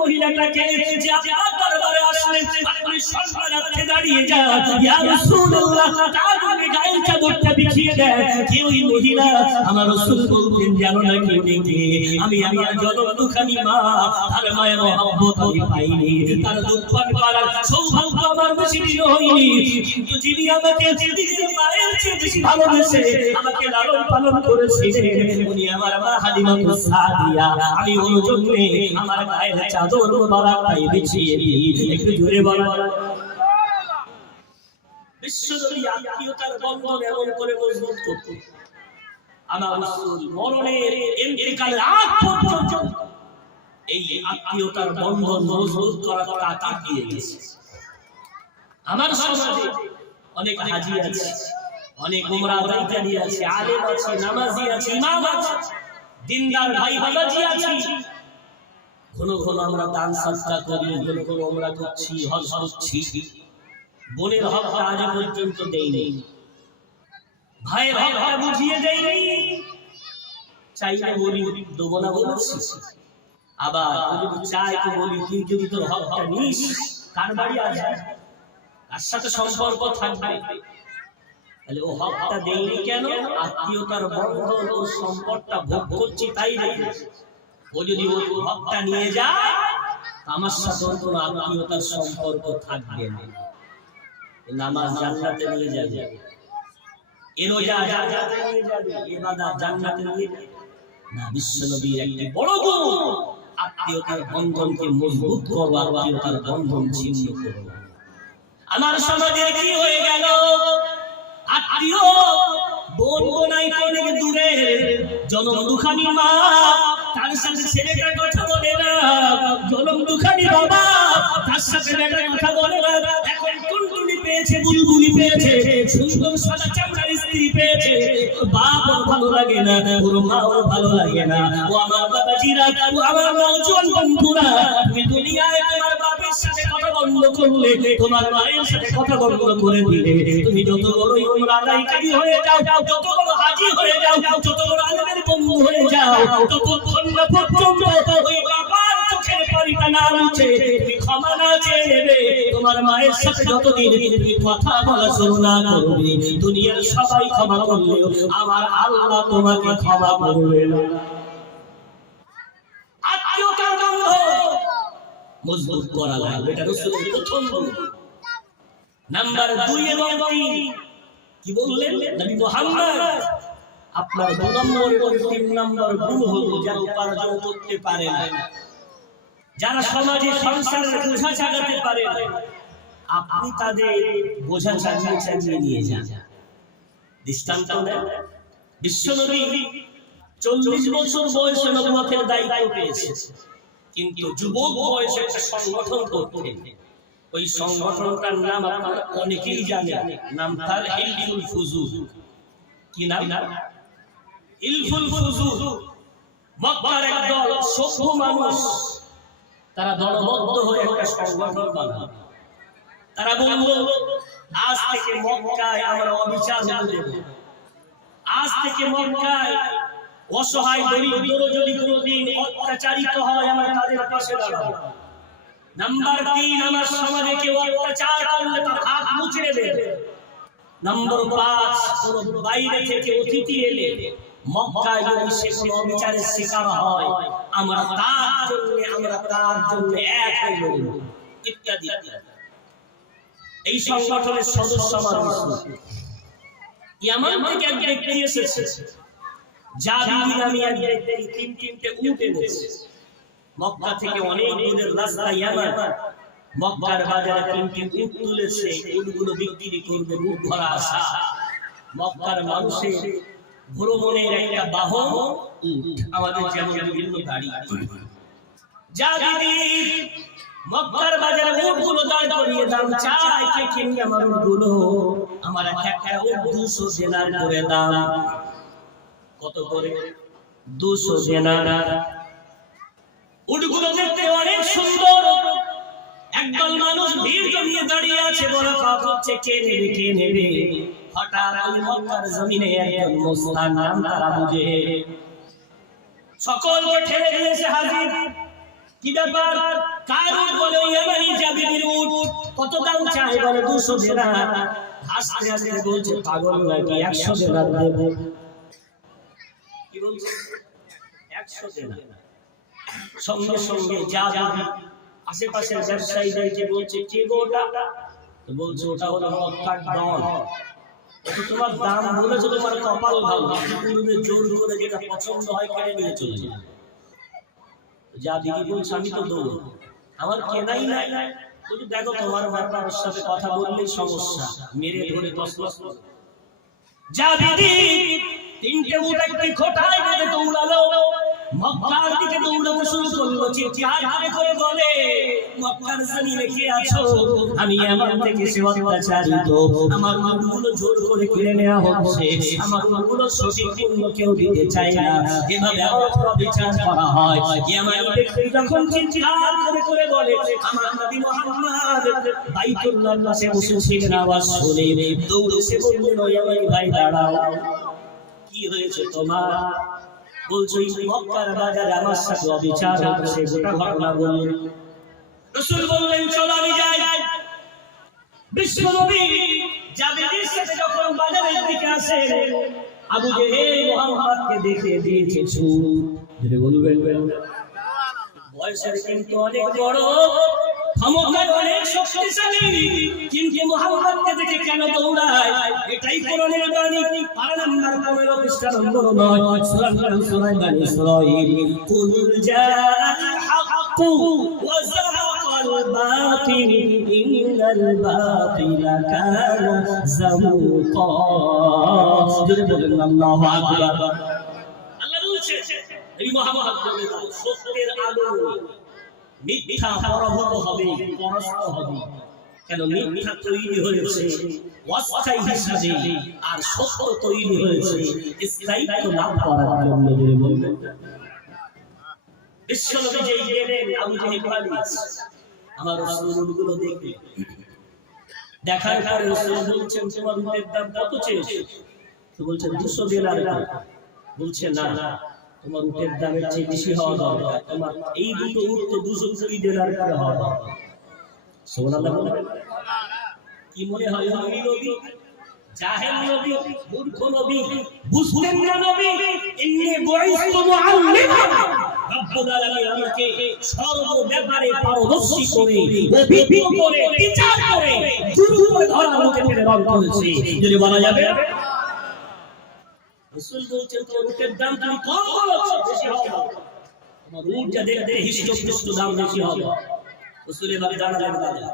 মহিলাটাকে যে আপনার দরবারে আসলেন আপনি সম্মানার্থে দাঁড়িয়ে যান, ইয়া রাসূলুল্লাহ, তার জন্য গায়ের চাদরটা বিছিয়ে দেন। কে ওই মহিলা? আমার রাসূল বলতেন, জানো না কে? আমি আমার জনমদুখানি মা, তার মায়ের মহব্বত আমি পাইনি, তার দুধ পান করার সৌভাগ্য আমার বেশি দিন হয়নি, কিন্তু যিনি আমাকে নিজের মায়ের চেয়ে বেশি ভালোবেসে আমাকে লালন পালন করেছিলেন উনি আমার মা হালিমা সাদিয়া। আমি ওর জন্য আমার গায়ের চাদর মোবারকটাই বিছিয়ে দিই। একটু জোরে বলো। বিশ্বনবী আত্মীয়তার বন্ধন এমন করে মজবুত করতেন, আমার রাসূল মরণের ইন্তেকালের আগ পর্যন্ত এই আত্মীয়তার বন্ধন মজবুত করার তাকিদ দিয়ে গেছে। আমার সমাজে অনেক হাজী আছে, অনেক উমরা দায়িত্বী আছে, আলেম আছে, নামাজি আছে, ইমাম আছে, দিনদার ভাই বাবাজি আছে। ঘন ঘন আমরা দান সাদকা করি, ঘন ঘন আমরা করছি, হজ করছি, বোনের হকটা আজ পর্যন্ত দেইনি, ভাইয়ের হকটা বুঝিয়ে দেইনি। চাইলে বলি দেবো না বলছি, আবার যদি চাই তো বলি তুই যদি তোর হকটা নিস, কার বাড়ি আসবে, কার সাথে সম্পর্ক থাকবে, তাহলে ও হকটা দেইনি কেন? আত্মীয়তার বন্ধন ও সম্পর্কটা ভোগ করছি তাই রেখেছি। ও যদি ওই হকটা নিয়ে যায় আমার সাথে কোনো আত্মীয়তার সম্পর্ক থাকবে না। নামাজ জান্নাতে নিয়ে যাবে, এ রোজা জান্নাতে নিয়ে যাবে, ইবাদত জান্নাতে নিয়ে যাবে না। বিশ্বনবীর একটি বড় গুণ আত্মীয়তার বন্ধনকে মজবুত করো, আত্মীয়তার বন্ধন ছিন্ন করো। আমার সমাজে কি হয়ে গেল? আত্মীয় বোন বোনাই অনেক দূরে, জনম দুখানি মা, তার সাথে ছেলেটা কথা বলে না, জলম দুখানি বাবা তার সাথে বেটা কথা বলে না এখন টুনটুনি পেয়েছে বুলবুলি পেয়েছে সুন্দর সাদা চামড়ার স্ত্রী পেয়েছে বাপ ভালো লাগে না ওর মাও ভালো লাগে না ও আমার বাবাজিরা ও আমার নওজোয়ান বন্ধুরা তুমি দুনিয়ায় তোমার বাপের সাথে কথা বন্ধ করলে তোমার মায়ের সাথে কথা বন্ধ করে দিলে তুমি যত বড়ই উমরা আদায়কারী হয়ে যাও যত বড় হাজী হয়ে যাও যত বড় আলেমের বন্ধু হয়ে যাও ততক্ষণ না পর্যন্ত ওই বাবার চোখের পানিটা না মুছে তুমি ক্ষমা না চেয়ে নেবে তোমার মায়ের সাথে যতদিন তুমি কথা বলা শুরু না করবে দুনিয়ার সবাই ক্ষমা করলেও আমার আল্লাহ তোমাকে ক্ষমা করবে না আত্মীয়তার বন্ধন মজবুত করা লাগবে এটা রাসূলের প্রথম গুণ নাম্বার 2 এবং 3 কি বললেন নবী মুহাম্মদ আপনার 2 নম্বর এবং 3 নম্বর গুণ হলো যারা উপার্জন করতে পারে না যারা সমাজে সংসারের বোঝা চালাতে পারে না আপনি তাদের বোঝা চালিয়ে নিয়ে যান দৃষ্টান্ত দেন বিশ্বনবী 40 বছর বয়সে নবুয়তের দায়িত্ব পেয়েছে কিন্তু যুবক বয়সে একটা সংগঠন করতেন ওই সংগঠনটার নাম আপনারা অনেকেই জানেন নাম তার ইলফুল ফুজুল কি নাম ইলফুল ফুজুল মক্কার একদল সভ্য মানুষ তারা দলবদ্ধ হয়ে একটা সংগঠন বানালো তারা বলল আজ থেকে মক্কায় আমরা অবিচার দেব আজ থেকে মক্কায় অসহায় দরিদ্র যদি কোনোদিন অত্যাচারিত হয় আমরা তাদের পাশে দাঁড়াবো নাম্বার 3 আমার সমাজে কেউ অত্যাচার করলে তার হাত মুচড়ে দেবে নাম্বার 5 কোন বাইরে থেকে অতিথি এলে মক্কায় যদি সে কোনো অবিচারের শিকার হয় আমরা তার জন্য এক হয়ে যাব ইত্যাদি এই সংগঠনের সদস্য আমার ইয়ামান থেকে এক ব্যক্তি এসেছে জাবির নামে এক ব্যক্তি 3টি উট এনেছে মক্কা থেকে অনেক দূরের রাস্তা ইয়ামান মক্কার বাজারে 3টি উট তুলেছে উটগুলো বিক্রি করবে উট ভরা আশা মক্কার মানুষের ভ্রমণের একটা বাহন উট আমাদের যেমন বিভিন্ন গাড়ি জাবির মক্কার বাজারে উটগুলো দাঁড় করিয়ে দাম চাই কে কিনবে আমার উটগুলো আমার একটা উট 200 দিনার করে দাম কত করে 200 দিনার উটগুলো দেখতে অনেক সুন্দর একদল মানুষ ভিড় জমিয়ে দাঁড়িয়ে আছে বড় কাজ হচ্ছে কে নেবে হঠাৎ ওই মক্কার জমিনে একজন মুসলমান নাম তারা বুঝে সকলকে ঠেলে দিয়েছে হাজির কি ব্যাপার কার উট বলে ইয়ামানি জাবিরের উট কত দাম চাই বলে 200 দিনার হাসতে হাসতে বলছে পাগল নাকি 100 দিনার দেব কি বলছে 100 দিনার সঙ্গে সঙ্গে জাবির আশেপাশের ব্যবসায়ীদেরকে বলছে কে ওটা তো বলছে ওটা হলো মক্কার ডন তো তোমার দাম বলেছো তোমার কপাল ভালো তুমি জোর করে যেটা পছন্দ হয় কেটে নিয়ে চলে যাবে জাবির বলছে আমি তো দৌড় আমার কেনাই নাই বলি দেখো তোমার বাবার সাথে কথা বললেই সমস্যা মেরে ধরে 10 লাখ জাবির 3টে উট একটি খোটায় বেঁধে দৌড়ালো মক্কার দিকে দৌড়াতে শুরু করলো চিৎকার করে বলে মক্কার জমিনে কে আছো আমি ইয়ামান থেকে সে অত্যাচারিত আমার উটগুলো জোর করে কিনে নেওয়া হচ্ছে আমার উটগুলো সঠিক মূল্য কেউ দিতে চায় না এভাবে অবিচার করা হয় ইয়ামানি ব্যক্তি যখন চিৎকার করে বলে আমার নবী মুহাম্মদ বাইতুল্লাহর পাশে বসে ছিলেন আওয়াজ শুনে দৌড়ে এসে বললেন ইয়ামানি ভাই দাঁড়াও কি হয়েছে তোমার বলছো মক্কার বাজারে আমার সাথে অবিচার হচ্ছে গোটা ঘটনা বললেন রাসূল বললেন চলো আমি যাই বিশ্বনবী জাবিরের সাথে যখন বাজারের দিকে আসে আবু জেহেল মুহাম্মদকে দেখে দিয়েছে ছুট বলবেন বয়সের কিন্তু অনেক বড় ক্ষমতা অনেক শক্তিশালী কিন্তু মুহাম্মদকে দেখে কেন দৌড়ায় এটাই কোরআনের বাণী পারা নাম্বার 15 পৃষ্ঠা নম্বর 9 সূরা বনী ইসরাঈল কুল জাআল হাক্কু ওয়া যাহাকাল বাতিল ইন্নাল বাতিলা কানা যামুকা জোরে বলেন আল্লাহু আকবার আল্লাহ বলছে নবী মুহাম্মদ সত্যের আলো মিথ্যা পরাভূত হবে, পরাস্ত হবে। কেন মিথ্যা তৈরি হয়েছে অস্থায়ী হিসাবে, আর সত্য তৈরি হয়েছে স্থায়িত্ব লাভ করার জন্য। বিশ্বনবী যেই গেলেন আবু জেহেল পালিয়ে, আমার রাসূলগুলো দেখে দেখার পরে রাসূল বলছেন তোমার উটের দাম কত চেয়েছো? তো বলছে 200 দিনার। বলছে না, তোমার উটের দামের চেয়ে বেশি হওয়া দরকার, তোমার এই দুটো উট তো 220 দিনার করে হওয়া দরকার। সুবহানাল্লাহ বলেন। কি মনে হয় নবী নবী জাহেল নবী, মূর্খ নবী, বুঝতেন না নবী ইন্নী বুইসতু মুআল্লিমান। রব্বুল আলামিন আমাকে সর্ব ব্যাপারে পারদর্শী করে, অভিজ্ঞ করে, বিচার করে, গুরু করে ধরার লোকে প্রেরণ করেছে। যদি বলা যাবে রাসূল বলছেন তোর উটের দাম তুমি কম বলছো, বেশি হবে। তোমার উটটা দেখতে হিষ্টপুষ্ট দাম বেশি হবে। রাসূল এবার জানালেন দাদা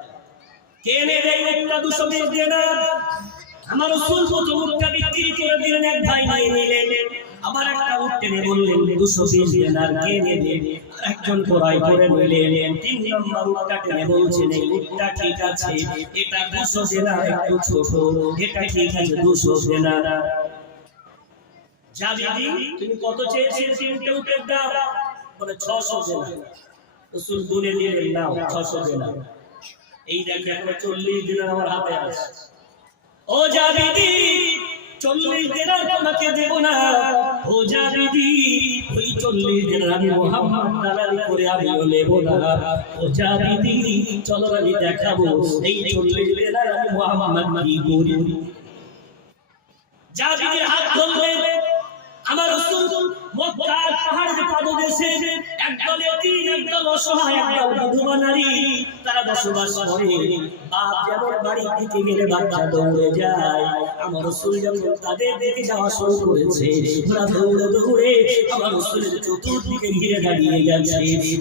কেনে দেই উটটা 220 দিনার। আমার রাসূল প্রথম উটটা বিক্রি করে দিলেন, এক ভাই নিয়ে নিলেন। আবার একটা উট টেনে বললেন 220 দিনার কে নেবে? একজন ক্রয় করে নিলেন। তিন নম্বর উটটা টেনে বলছেন এই উটটা ঠিক আছে, এটা 200 দিনার, একটু ছোট, এটা ঠিক আছে 200 দিনার। জাবিদি তুমি কত চেয়েছিলে তিনটে উটের দাম? বলে 600 দিনার। রাসূল গুনে দিলেন নাও 600 দিনার। এই দেখো এখন 40 দিনার আমার হাতে আছে। ও জাবিদি 40 দিনার তোমাকে দেব না। ও জাবিদি ওই 40 দিনার আমি মুহাম্মদ দালালি করে আমিও নেব না। ও জাবিদি চলো আমি দেখাবো এই 40 দিনার আমি মুহাম্মদ কি করি। জাবিদির হাত ধরলেন। আমার রাসূল মক্কার পাহাড়ের পাদদেশে একদল এতিম, একদল অসহায়, একদল বিধবা নারী তারা বসবাস করে। বাপ যেমন বাড়ির দিকে গেলে বাচ্চা দৌড়ে যায়, আমার রাসূল যখন তাদের দিকে যাওয়া শুরু করেছে, ওরা দৌড়ে দৌড়ে আমার রাসূলের চতুর্দিকে ঘিরে দাঁড়িয়ে গেছে।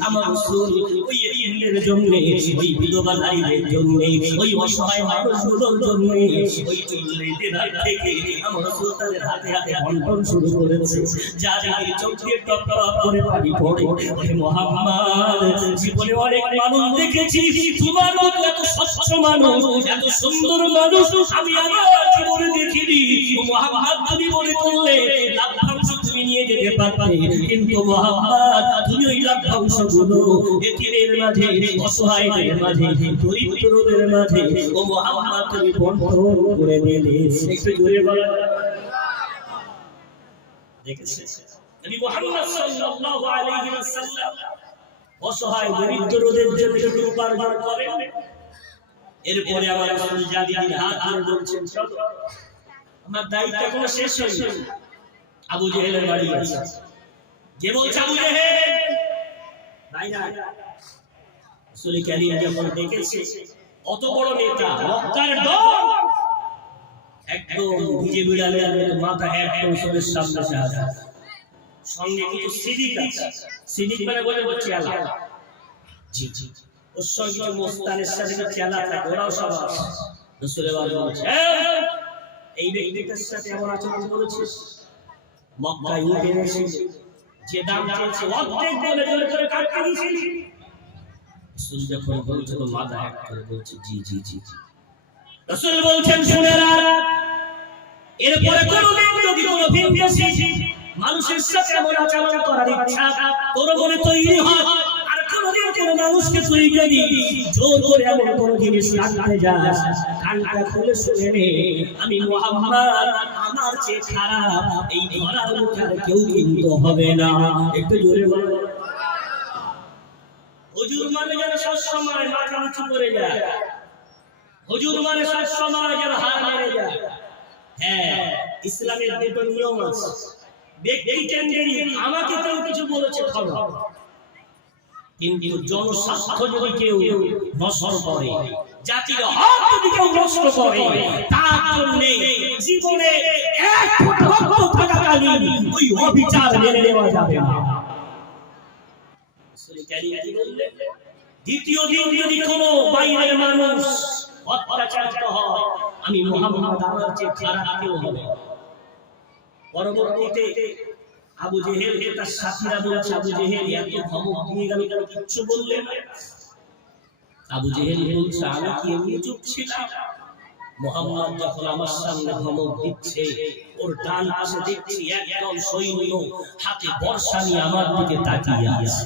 আমার রাসূল ওই এতিমদের জন্য, ওই বিধবা নারীদের জন্য, ওই অসহায় মানুষগুলোর জন্য ওই 40 দিনার থেকে আমার রাসূল তাদের হাতে হাতে বন্টন শুরু করে। জাবির চোখে টপ টপ করে পানি পড়ে। ওহে মুহাম্মদ জীবনে অনেক মানুষ দেখেছি, তোমার মতো এত স্বচ্ছ মানুষ, এত সুন্দর মানুষ আমি আমার জীবনে দেখিনি। ও মুহাম্মদ তুমি মনে করলে লাভ্যাংশ তুমি নিয়ে যেতে পারবে, কিন্তু মুহাম্মদ তুমি ওই লাভ্যাংশগুলো এতিমের মাঝে, অসহায়দের মাঝে, দরিদ্রদের মাঝে ও মুহাম্মদ তুমি বন্টন করে দিলে। একটু জোরে বলো। দেখেছেন নবী মুহাম্মদ সাল্লাল্লাহু আলাইহি ওয়াসাল্লাম অসহায় দরিদ্রদের জন্য উপার্জন করেন। এরপরে আমার রাসূল জাবির হাত ধরে বলছেন চলো, আমার দায়িত্ব এখনো শেষ হয়নি। আবু জেহেলের বাড়ি আছে, যে বলছে আবু জেহেল ভাই না। রাসূল কারীম যখন দেখেছে অত বড় নেতা, মক্কার ডন, একদম ভিজে বিড়ালের মতো মাথা একদম সবের সামনে আসে, সঙ্গে কিছু সিদিক আছে। সিদিক মানে বলে চেলা, জি জি, ওর সঙ্গে কিছু মোস্তানের সাথে চেলা থাকে, ওরাও সব আছে। রাসূল বলছে এই ব্যক্তিটার সাথে এমন আচরণ করেছিস, মক্কায় উঠে এসে যে দাম চেয়েছে অর্ধেক বলে জোরে করে কাটতে দিয়েছিস। রাসূল যখন বলছে তো মাথা এক করে বলছে জি জি জি জি। রাসূল বলছেন শুনে রাখ, এরপরে কোনদিন যদি কোনো ভিনদেশী মানুষের সাথে এমন আচরণ করার ইচ্ছা তোর মনে তৈরি হয়, আর কোনদিন কোনো মানুষকে তুই যদি জোর করে এমন কোনো জিনিস রাখতে যাস, কানটা খুলে শুনে নে, আমি মুহাম্মদ আমার চেয়ে খারাপ এই ধরার মুখে আর কেউ কিন্তু হবে না। একটু জোরে বলো। হুজুর মানে যেন সবসময় মাথা উঁচু করে যায়, হুজুর মানে সবসময় যেন হার মেরে যায়। হ্যাঁ, ইসলামের দুটো নিয়ম আছে। ব্যক্তি কেন্দ্রিক, আমাকে কেউ কিছু বলেছে খবর, কিন্তু জনস্বার্থ যদি কেউ নষ্ট করে, জাতির হক যদি কেউ নষ্ট করে, তার জন্য জীবনে এক ফুট রক্ত থাকাকালীন ওই অবিচার মেনে নেওয়া যাবে না। দ্বিতীয় দিন যদি কোনো বাইরের মানুষ অত্যাচারিত হয়, আমি মুহাম্মদ আমার চেয়ে খারাপ কেউ হবে। পরবর্তীতে আবু জেহেল তার সাথীরা বলছে আবু জেহেল এত ধমক দিয়ে গেল কেন, কিচ্ছু বললেন না। আবু জেহেল বলছে আমি কি এমনি চুপ ছিলাম? মুহাম্মদ যখন আমার সামনে ধমক দিচ্ছে, ওর ডান পাশে দেখছি একদল সৈন্য হাতে বর্শা নিয়ে আমার দিকে তাকিয়ে আছে।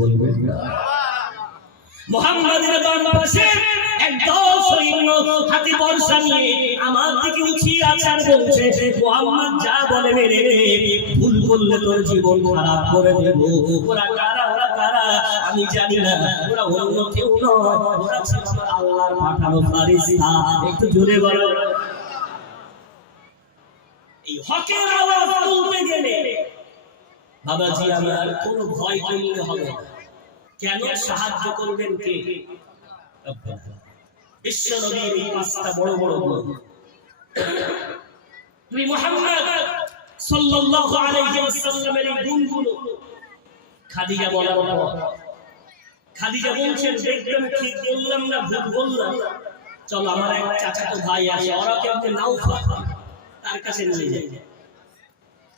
বলবেন না মুহাম্মাদের বাম পাশে একদল সৈন্য হাতে বর্শা নিয়ে আমার দিকে উঠিয়ে আছেন, বলছে মুহাম্মদ যা বলে মেরে নে, ভুল করলে তোর জীবন খারাপ করে দেব। ওরা কারা, ওরা কারা আমি জানি না, ওরা অন্য কেউ নয়, ওরা ছিল আল্লাহর পাঠানো ফেরেশতা। একটু জোরে বলো। এই হকের আওয়াজ তুলতে গেলে বাবাজি আমার কোনো ভয় করলে হবে না। কেন? সাহায্য করবেন কে? বিশ্ব নবীর এই পাঁচটা বড় বড় গুণ নবী মুহাম্মদ সাল্লাল্লাহু আলাইহি ওয়াসাল্লামের এই গুণগুলো খাদিজা বলার পর খাদিজা বলছেন দেখবেন ঠিক বললাম না ভুল বললাম? চলো আমার এক চাচাতো ভাই আছে, ওরা কেমনে নাওফাল, তার কাছে নিয়ে যাই।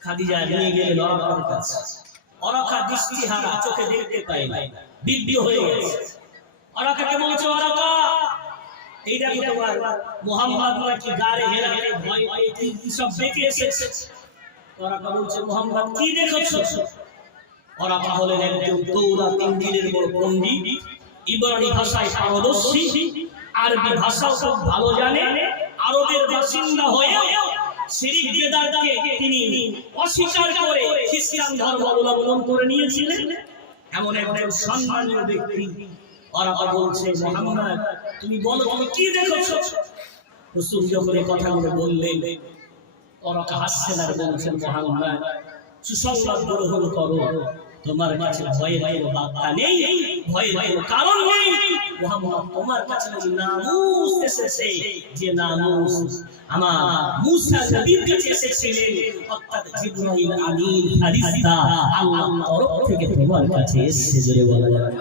খাদিজা নিয়ে গেলেন ওরাকার কাছে। ওরাকা দৃষ্টিহারা, চোখে দেখতে পায় না, বিদ্ধ হয়ে গেছে। ওরাকাকে বলছে ওরাকা এই দেখো তোমার মুহাম্মদ নাকি গারে হেরাতে ভয় পেয়ে কি সব দেখে এসেছে। ওরাকা বলছে মুহাম্মদ কি দেখছো? ওরাকা হলেন একজন তৌরাত ইনজিলের বড় পণ্ডিত, ইব্রানি ভাষায় পারদর্শী, আরবি ভাষা খুব ভালো জানে। আরবের বাসিন্দা হয়ে শিরিক বেদাতকে তিনি অস্বীকার করে খ্রিস্টান ধর্ম অবলম্বন করে নিয়েছিলেন। এমন একজন সম্মানীয় ব্যক্তি। ওরাকা বলছে মুহাম্মদ তুমি বলো তুমি কি দেখছো? রাসূল যখন এই কথাগুলো বললেন ওরাকা হাসছেন আর বলছেন মুহাম্মদ সুসংবাদ গ্রহণ করো, তোমার কাছে ভয়ের কোনো বার্তা নেই, ভয়ের কোনো কারণ নেই। মুহাম্মদ তোমার কাছে নামুস এসেছে, যে নামুস আমার মুসা নবীর কাছে এসেছিলেন, অর্থাৎ জিবরাইল আমিন ফেরেশতা আল্লাহর তরফ থেকে তোমার কাছে এসেছে। জোরে বলা যাবে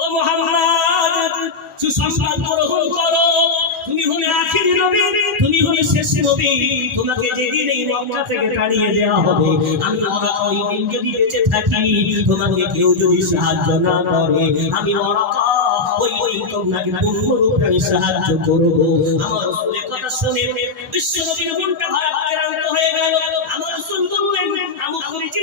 ও মুহাম্মদ সুসংবাদ গ্রহণ করো, তুমি হলে আখিরি নবী, তুমি হলে শেষ নবী। তোমাকে যেদিন এই মক্কা থেকে তাড়িয়ে দেওয়া হবে, আমি ওরাকা ওই দিন যদি বেঁচে থাকি, তোমাকে কেউ যদি সাহায্য না করে, আমি ওরাকা ওই তোমাকে পূর্ণরূপে আমি সাহায্য করব। আমার রাসূলের কথা শুনে বিশ্ব নবীর মনটা ভারাক্রান্ত হয়ে গেল। আমার রাসূল বললেন আমু করেছি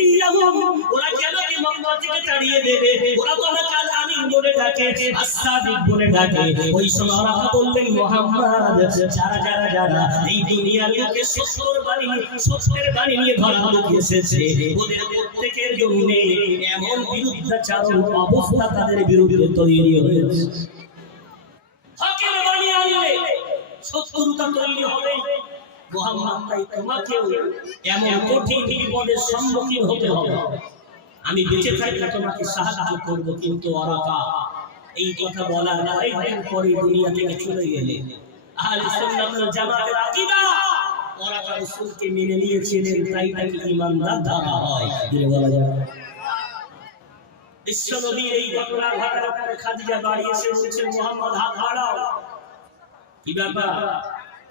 ওরা কেন কি মক্কা থেকে তাড়িয়ে দেবে? ওরা তো আমাকে আমিন বলে ডাকে, আস-সাদিক বলে ডাকে। ওই সময় ওরাকা বললেন মুহাম্মদ যারা যারা যারা এই দুনিয়ার লোকে সত্যের বাণী নিয়ে ধরা লোক এসেছে, ওদের প্রত্যেকের জন্য এমন বিরুদ্ধাচারণ অবস্থা তাদের বিরুদ্ধে তৈরি হয়েছে। হকের বাণী আনলে শত্রুতা তৈরি হবে। মুহাম্মদ তাই তোমাকেও এমন কঠিন বিপদের সম্মুখীন হতে হবে। আমি বেঁচে থাকলে তোমাকে সাহায্য করব, কিন্তু ওরাকা এই কথা বলার কয়েকদিন পরে দুনিয়া থেকে চলে গেলেন। আহলে সুন্নাত ওয়াল জামাতের আকীদা ওরাকা রাসূলকে মেনে নিয়েছিলেন, তাই তাকে ঈমানদার ধরা হয়। বলে বলা যায় বিশ্ব নবীর এই ঘটনা ঘটার পরে খাদিজা বাড়ি এসে বলছেন মুহাম্মদ হাত বাড়াও। কি ব্যাপার?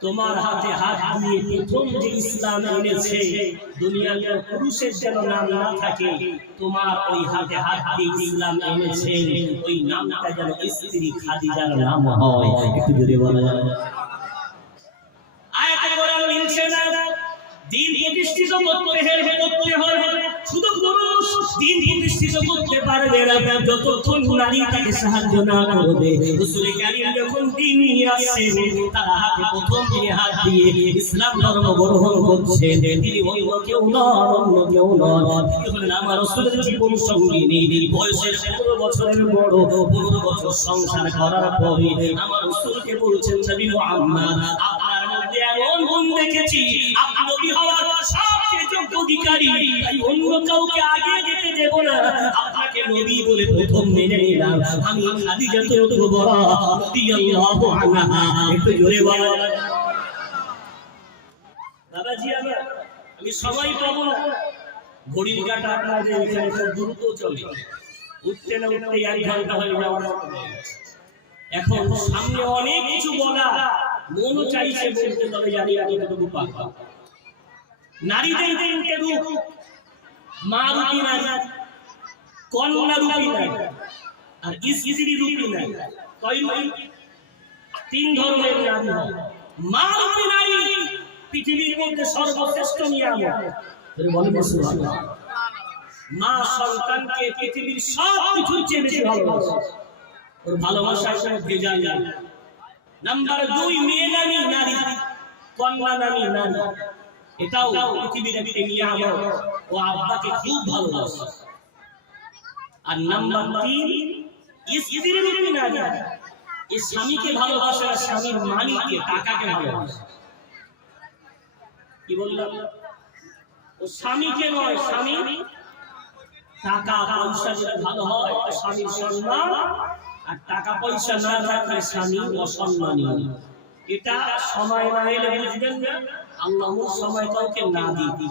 তোমার হাতে হাত দিয়ে প্রথম যে ইসলাম এনেছে, দুনিয়ার পুরুষের যেন নাম না থাকে, তোমার ওই হাতে হাত দিয়ে ইসলাম এনেছে, ওই নামটা যেন স্ত্রী খাদিজার নাম হয়। একটু জোরে বলা যায় আয়াতে কোরআন মিলছে না। দিন প্রতিষ্ঠিত করতে হয়, শুধু পুরুষ দিন প্রতিষ্ঠিত করতে পারবে না যতক্ষণ নারী তাকে সাহায্য না করবে। রাসূল কারীম যখন দিন নিয়ে আসছেন, তার হাতে প্রথম তিনি হাত দিয়ে ইসলাম ধর্ম গ্রহণ করছেন। তিনি অন্য কেউ নন, অন্য কেউ নন, তিনি হলেন আমার রাসূলের জীবন সঙ্গিনী। বয়সের 15 বছরের বড়, 15 বছর সংসার করার পরে আমার রাসূলকে বলছেন নবী মুহাম্মদ আপনার মধ্যে এমন গুণ দেখেছি, আপনি নবী হওয়ার সবচেয়ে যোগ্য অধিকারী, তাই অন্য কাউকে আগে যেতে দেব না, আপনাকে নবী বলে প্রথম মেনে নিলাম। আমি খাদিজা কুবরা রাদিয়াল্লাহু আনহা। একটু জোরে বলা বাবাজি আমি সময় পাবো না, ঘড়ির কাঁটা আপনাদের এখানে খুব দ্রুত চলে, উঠতে না উঠতে 1 ঘন্টা হয়ে যাওয়ার মতো হয়ে গেছে। এখন সামনে অনেক কিছু বলা, মনও চাইছে বলতে, তবে জানি না কতটুকু পারবো। নারীদের রূপ মা রূপী নারী, কন্যা রূপী নারী, আর স্ত্রী রূপী নারী। কয় রূপী? 3 ধরনের নারী হয়। মা রূপী নারী পৃথিবীর মধ্যে সর্বশ্রেষ্ঠ নিয়ামত। বলেন সুবহানাল্লাহ। মা সন্তানকে পৃথিবীর সব কিছুর চেয়ে বেশি ভালোবাসে, ওর ভালোবাসায় কোনো ভেজাল নেই। নাম্বার 2 মেয়ে নারী, নারী কন্যা নারী, নারী এটাও পৃথিবীর একটা নিয়ামত, ও আব্বাকে খুব ভালোবাসে। আর নাম্বার 3 স্ত্রী রূপী নারী, এই স্বামীকে ভালোবাসে আর স্বামীর মালিককে, টাকাকে ভালোবাসে। কি বললাম? ও স্বামীকে নয়, স্বামী টাকা পয়সা যেটা ভালো হয় স্বামীর সম্মান, আর টাকা পয়সা না থাকলে স্বামী অসম্মানীয়। এটা সময় না এলে বুঝবেন না, আল্লাহ সময় কাউকে না দিই।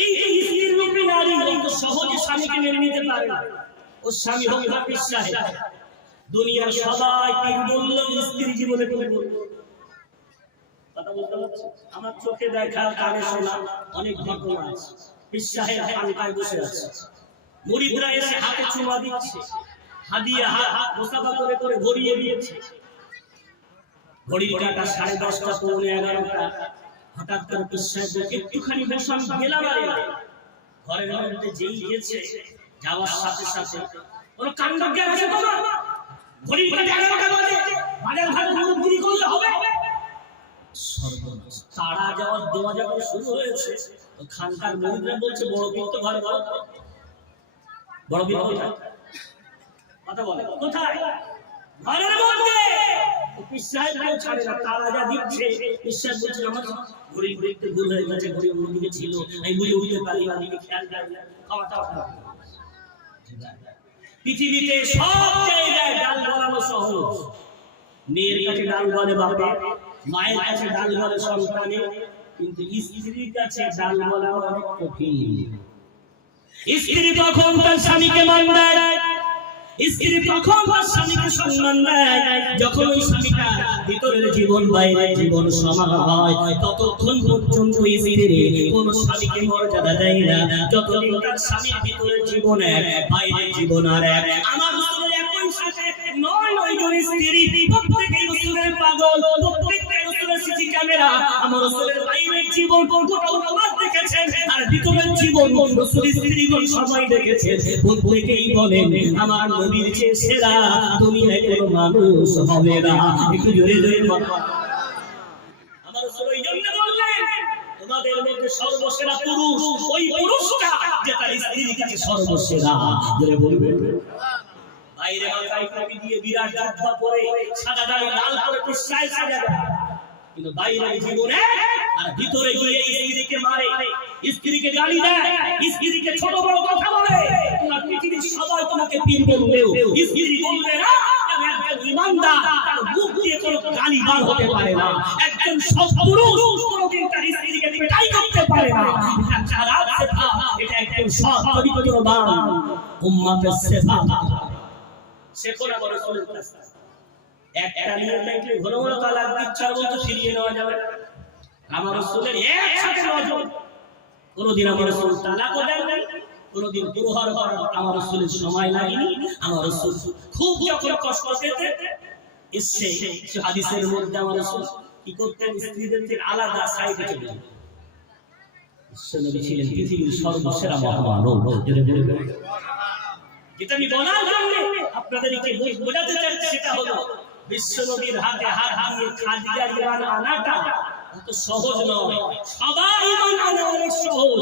এই যে স্ত্রী রূপী নারী তো সহজে স্বামীকে মেনে নিতে পারে না। ও স্বামী হোক হাফিজ সাহেব, দুনিয়ার সবাই পীর বলল, স্ত্রী জীবনে পীর বলল। কথা বলতে পারছি? আমার চোখে দেখা, কানে শোনা অনেক ঘটনা আছে। পীর সাহেব হালকায় বসে আছে, মুরিদরা এসে হাতে চুমা দিচ্ছে, হাদিয়া হাত মুসাফা করে করে ভরিয়ে দিয়েছে। ঘড়ির কাঁটা 10:30 পৌনে 11টা। হঠাৎ করে পীর সাহেব একটুখানি বসান গেলাম, ঘরের মধ্যে যেই গিয়েছে, যাওয়ার সাথে সাথে ওর কাণ্ড জ্ঞান আছে তো না, ঘড়ির কাঁটা 11টা বাজে, বাজার ঘাটে মুরব্বি করলে হবে। সর্বনাশ, তারা যাওয়ার দোয়া যখন শুরু হয়েছে, তো খানকার মুরিদরা বলছে, বড় পীর তো ঘরে, বড় পীর কোথায়? কথা বলে কোথায়? ঘরের মধ্যে। পীর সাহেব ছাড়ে না, তারা যা দিচ্ছে, পীর সাহেব বলছে, আমার ঘড়ি ঘড়িতে ভুল হয়ে গেছে, ঘড়ি অন্যদিকে ছিল, আমি বুঝে উঠতে পারি না, দিকে খেয়াল রাখি না, খাওয়াটা পৃথিবীতে সব জায়গায় ডাল গলানো সহজ। মেয়ের কাছে ডাল গলে বাবা, মায়ের কাছে ডাল গলে সন্তানে, কিন্তু স্ত্রীর কাছে ডাল গলা অনেক কঠিন। স্ত্রী তখন তার স্বামীকে মান দেয়, স্ত্রী তখন তার স্বামীকে সম্মান দেয় যখন ওই স্বামীটা ভিতরের জীবন বাইরের জীবন সমান হয়। ততক্ষণ পর্যন্ত স্ত্রী কোন স্বামীকে মর্যাদা দেয় না, যতদিন তার স্বামীর ভিতরের জীবন এক, বাইরের জীবন আর এক। আমার রাসূলের একই সাথে 9 জন স্ত্রী, প্রত্যেকই রাসূলের পাগল, প্রত্যেকই রাসূলের সিসি ক্যামেরা। আমার রাসূলের বাইরের জীবন গোটা উম্মাত দেখেছেন, আর ভিতরের জীবন রাসূলের স্ত্রীগণ সবাই দেখেছে। প্রত্যেকেই বলেন, আমার নবীর চেয়ে সেরা দুনিয়ায় কোনো মানুষ হবে না। একটু জোরে জোরে বলো। আমার রাসূল ওই জন্য বললেন, তোমাদের মধ্যে সর্বসেরা পুরুষ ওই পুরুষটা যে তার স্ত্রীর কাছে সর্বসেরা। জোরে বলবেন। বাইরে মাথায় টুপি দিয়ে বিরাট জাব্বা পরে, সাদা দাড়ি লাল করে কুশায় সাজা দেয়, কিন্তু বাইরের জীবনে আর ভিতরে গিয়ে স্ত্রীকে মারে, স্ত্রীকে গালি দেয়, স্ত্রীকে ছোট বড় কথা বলে। তোমার পৃথিবীর সবাই তোমাকে পীর বললেও স্ত্রী বলবে না, আমি একজন ইমানদার, তার মুখ দিয়ে কোনো গালি বার হতে পারে না। একজন সৎপুরুষ কোনোদিন তার স্ত্রীকে পিটাই করতে পারে না। এটা খারাপ সিফাত, এটা একজন সৎ চরিত্রবান উম্মতের সিফাত। শেখো না রাসূলের কাছে। একটা নিয়ম নাকি ঘন ঘন তালাক দিচ্ছে, আর বলতে ফিরিয়ে নেওয়া যাবে। আমার রাসূলের একসাথে 9 জন, কোনদিন আমার রাসূল তালাকও দেন নাই, কোনদিন প্রহার করার আমার রাসূলের সময় লাগেনি। আমার রাসূল খুব যখন কষ্ট পেতে এসে হাদিসের মধ্যে আমার রাসূল কি করতেন, স্ত্রীদের থেকে আলাদা সাইডে চলে যেতেন। বিশ্বনবী ছিলেন পৃথিবীর সর্বসেরা মহামানব। যেটা আমি বলার জন্য আপনাদেরকে বোঝাতে চাচ্ছি, সেটা হলো বিশ্বনবীর হাতে হাত দিয়ে খাদিজার ঈমান আনাটা অত সহজ নয়। সবাই ঈমান আনা অনেক সহজ,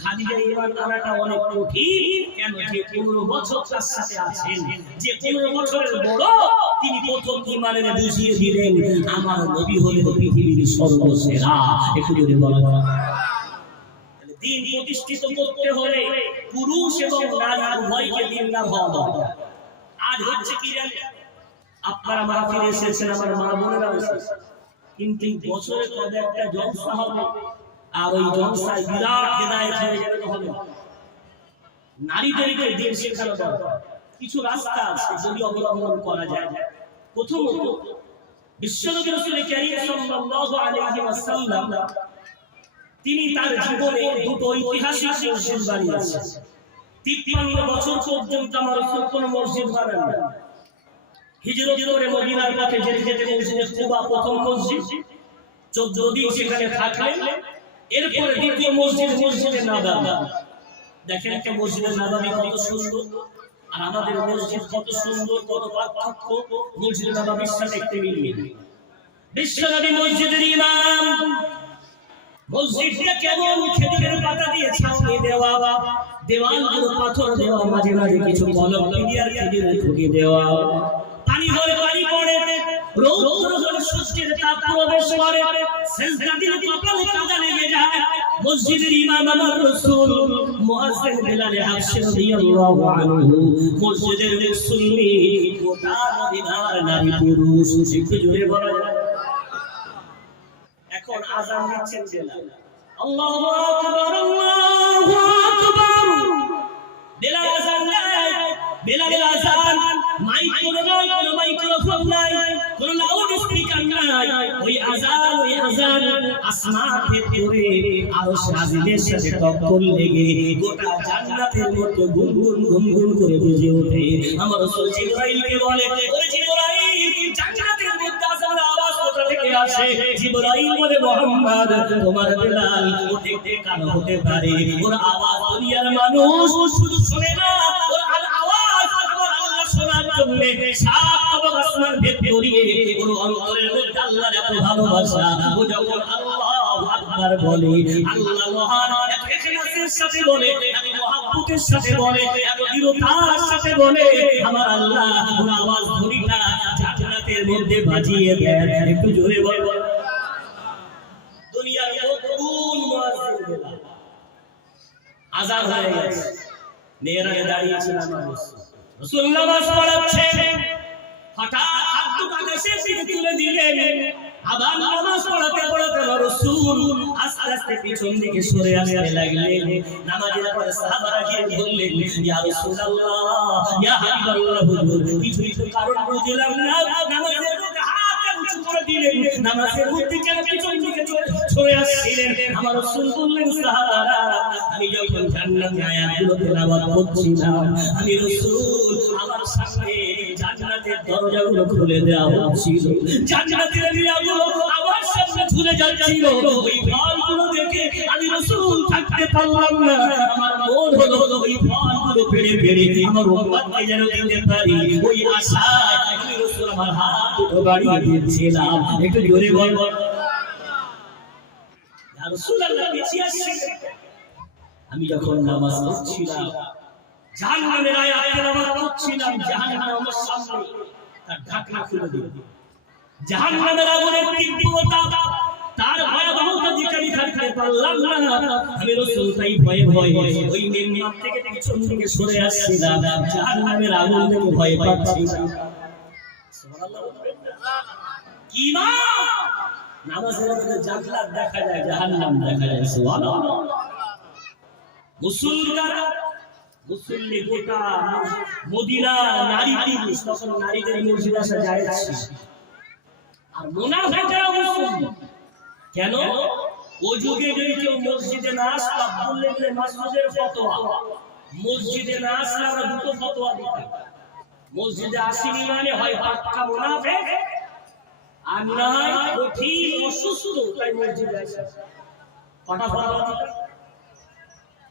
খাদিজার ঈমান আনাটা অনেক কঠিন। কেন? যে 15 বছর তার সাথে আছেন, যে 15 বছরের বড়, তিনি প্রথম ঈমানের বুঝিয়ে দিলেন, আমার নবী হলেন পৃথিবীর সর্বসেরা। একটু যদি বলা যায়, দিন প্রতিষ্ঠিত করতে হলে পুরুষ এবং নারী উভয়কে দিনদার হওয়া দরকার। আজ হচ্ছে কি জানেন, আপনারা মাহফিল এসেছেন, আমার মা বোনেরা এসেছেন, কিন্তু বছরে কবে একটা জলসা হবে, আর ওই জলসায় বিরাট হেদায়েত হয়ে যাবে তো হবে। নারীদেরকে দিন শেখানো দরকার। কিছু রাস্তা আছে যদি অবলম্বন করা যায়। প্রথমত, বিশ্বনবী রাসূল কারীম সাল্লাল্লাহু আলাইহি ওয়াসাল্লাম তিনি তার জীবনে দুটো ঐতিহাসিক মসজিদ বানিয়েছেন। 53 বছর পর্যন্ত আমার রাসূল কোন মসজিদ বানান না। হিজরত করে মদিনার পথে যেতে মসজিদে কুবা প্রথম মসজিদ, 14 দিন সেখানে থাকলেন। এরপরে দ্বিতীয় মসজিদে নববী। দেখেন তো মসজিদে নববী কত সুন্দর, আর আমাদের মসজিদ কত সুন্দর, কত পার্থক্য মসজিদে নববীর সাথে একটু মিলিয়ে। বিশ্বনবী মসজিদের ইমাম, মসজিদটা কেমন খেজুরের পাতা দিয়ে ছাউনি দেওয়া, দেওয়ালগুলো পাথর দেওয়া, মাঝে মাঝে কিছু কলম দিয়ে খেজুরের খুঁটি দেওয়া। পানি হলে পানি পড়ে, রৌদ্র হলে সূর্যের তাপ প্রবেশ করে, সিজদা দিলে কপালে কাদা লেগে যায়। মসজিদের ইমাম আমার রাসূল মুয়াজ্জিন বিলাল হাবশী রাদিয়াল্লাহু আনহু, মসজিদের মুসল্লি গোটা মদিনার নারী পুরুষ। একটু জোরে বলা যায়। এখন আযান দিচ্ছেন বিলাল, আল্লাহু আকবার, আল্লাহু আকবার। বিলাল আযান দেয়, বিলালের আযান মাইক কোনো নয়, কোনো মাইক্রোফোন নাই, কোনো লাউড স্পিকার নাই। ওই আযান আসমান থেকে পড়ে আরশ আজিমের সাথে টক্কর লেগে গোটা জান্নাতের মতো গুনগুন গুনগুন করে বেজে ওঠে। আমার রাসূল জিবরাইলকে বলে, ওরে জিবরাইল, জান্নাতের মধ্যে আযানের আওয়াজ কোথা থেকে আসে? জিবরাইল বলে, মুহাম্মদ, তোমার বিলাল ও দেখতে কালো হতে পারে, ওর আওয়াজ দুনিয়ার মানুষ শুধু শুনে না, ওর আওয়াজ আমার আল্লাহ শোনার জন্য সাত আসমান ভেদ করিয়ে ওর অন্তরের মধ্যে আল্লাহর এত ভালোবাসা। ও যখন আল্লাহু আকবার বলে, আল্লাহ মহান, এত ইখলাসের সাথে বলে, এত মহব্বতের সাথে বলে, এত দৃঢ়তার সাথে বলে, আমার আল্লাহ ওর আওয়াজ ধরিটা জান্নাতের মধ্যে বাজিয়ে দেন। একটু জোরে বল। দুনিয়ার মকবুল মুয়াজ্জিন বিলাল আযান হয়ে গেছে, মেয়েরাকে দাঁড়িয়েছে নামাজ, রাসূল নামাজ পড়াচ্ছেন, হঠাৎ হাত দুটো আকাশের দিকে তুলে দিলেন। আবার নামাজ পড়াতে পড়াতে রাসূল আস্তে আস্তে পিছন দিকে সরে আসতে লাগলেন। নামাজের পরে সাহাবারা গিয়ে বললেন, ইয়া রাসূলুল্লাহ, ইয়া হাবিবাল্লাহ, হুজুর কিছুই তো কারণ বুঝলাম না, নামাজের মধ্যে হাত উঁচু করে দিলেন, নামাজের মধ্যে কেন পিছন দিকে সরে আসছিলেন? আমার রাসূল বললেন, সাহাবারা, আমি যখন জান্নাতের আয়াতগুলো তেলাওয়াত করছিলাম, আমি রাসূল আমার সামনে জান্নাতের দরজাগুলো খুলে দেওয়া হচ্ছিল, জান্নাতের নিয়ামতগুলো আমার সামনে ঝুলে যাচ্ছিল। ওই ফলগুলো দেখে আমি রাসূল থাকতে পারলাম না, আমার মন হলো ওই ফলগুলো পেড়ে পেড়ে আমার উম্মতকে যেন দিতে পারি। ওই আশায় আমি রাসূল আমার হাত দুটো বাড়িয়ে দিয়েছিলাম। একটু জোরে বল। ইয়া রাসূলুল্লাহ, পিছিয়ে আসছেন। আমি যখন নামাজ পড়ছিলাম, জাহান্নামের আয়াত তেলাওয়াত করছিলাম, জাহান্নাম আমার সামনে তার ঢাকনা খুলে দিল। জাহান্নামের আগুনের তীব্রতা, তার ভয়াবহতা দেখে আমি থাকতে পারলাম না। আমি রাসূল তাই ভয়ে ভয়ে ওই মিম্বার থেকে পিছন দিকে সরে আসছিলাম, জাহান্নামের আগুন দেখে ভয় পাচ্ছি। সুবহানাল্লাহ। কি মা নামাজের মধ্যে জান্নাত দেখা যায়, জাহান্নাম দেখা যায়। সুবহানাল্লাহ। মুসল্লি গোটা মদিনার নারী পুরুষ, তখন নারীদের মসজিদ আসা জায়েজ ছিল, আর মুনাফিকরা মুসল্লি। কেন? ওই যুগে যদি কেউ মসজিদে না আসতো, আব্দুল্লাহ ইবনে মাসউদের ফতোয়া, মসজিদে না আসলে আমরা দুটো ফতোয়া দিতাম। মসজিদে আসেনি মানে হয় পাক্কা মুনাফিক, আর না হয় কঠিন অসুস্থ, তাই মসজিদে আসে। কটা ফতোয়া দিতাম?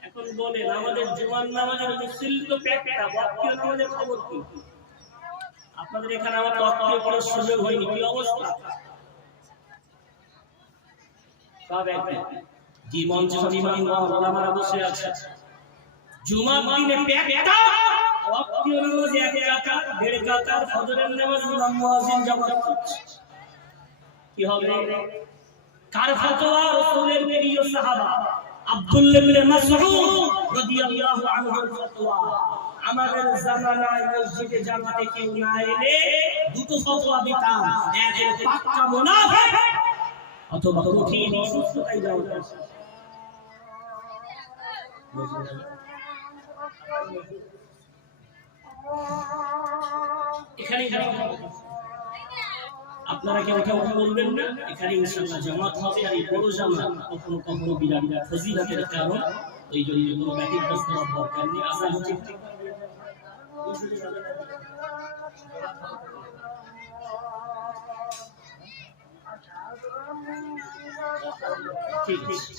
এখন বলেন, আমাদের জুমার নামাজের মুসল্লি তো পেটটা, ওয়াক্তীয় নামাজের খবর কি? আপনাদের এখানে আমার ওয়াক্তীয় পড়ার সুযোগ হয়নি, কি অবস্থা? সব একই। জি, মঞ্চে ইমাম ওলামারা বসে আছে। জুমার দিনে পেটটা, ওয়াক্তীয় নামাজ এক রাকাত, দেড় রাকাত, ফজরের নামাজ ইমাম মুয়াজ্জিন জামাত করছে। কি হবে? কার ফতোয়া? রাসূলের প্রিয় সাহাবা আব্দুল্লাহ ইবনে মাসউদ রাদিয়াল্লাহু আনহুর ফতোয়া। আমাদের জামানায় মসজিদে জামাতে কেউ না এলে দুটো ফতোয়া দিতাম, এক পাক্কা মুনাফিক অথবা কঠিন অসুস্থতায় যাওয়া। এখানে আপনারা কেউ কেউ বলবেন না, এখানে ইনশাআল্লাহ জামাত হবে। আর এই বড় জামাত কখনো কখনো বিরাট ফজিলতের কারণ, এই জন্য কোনো ব্যতিব্যস্ত হওয়ার দরকার নেই। আশা হচ্ছে ঠিক আছে।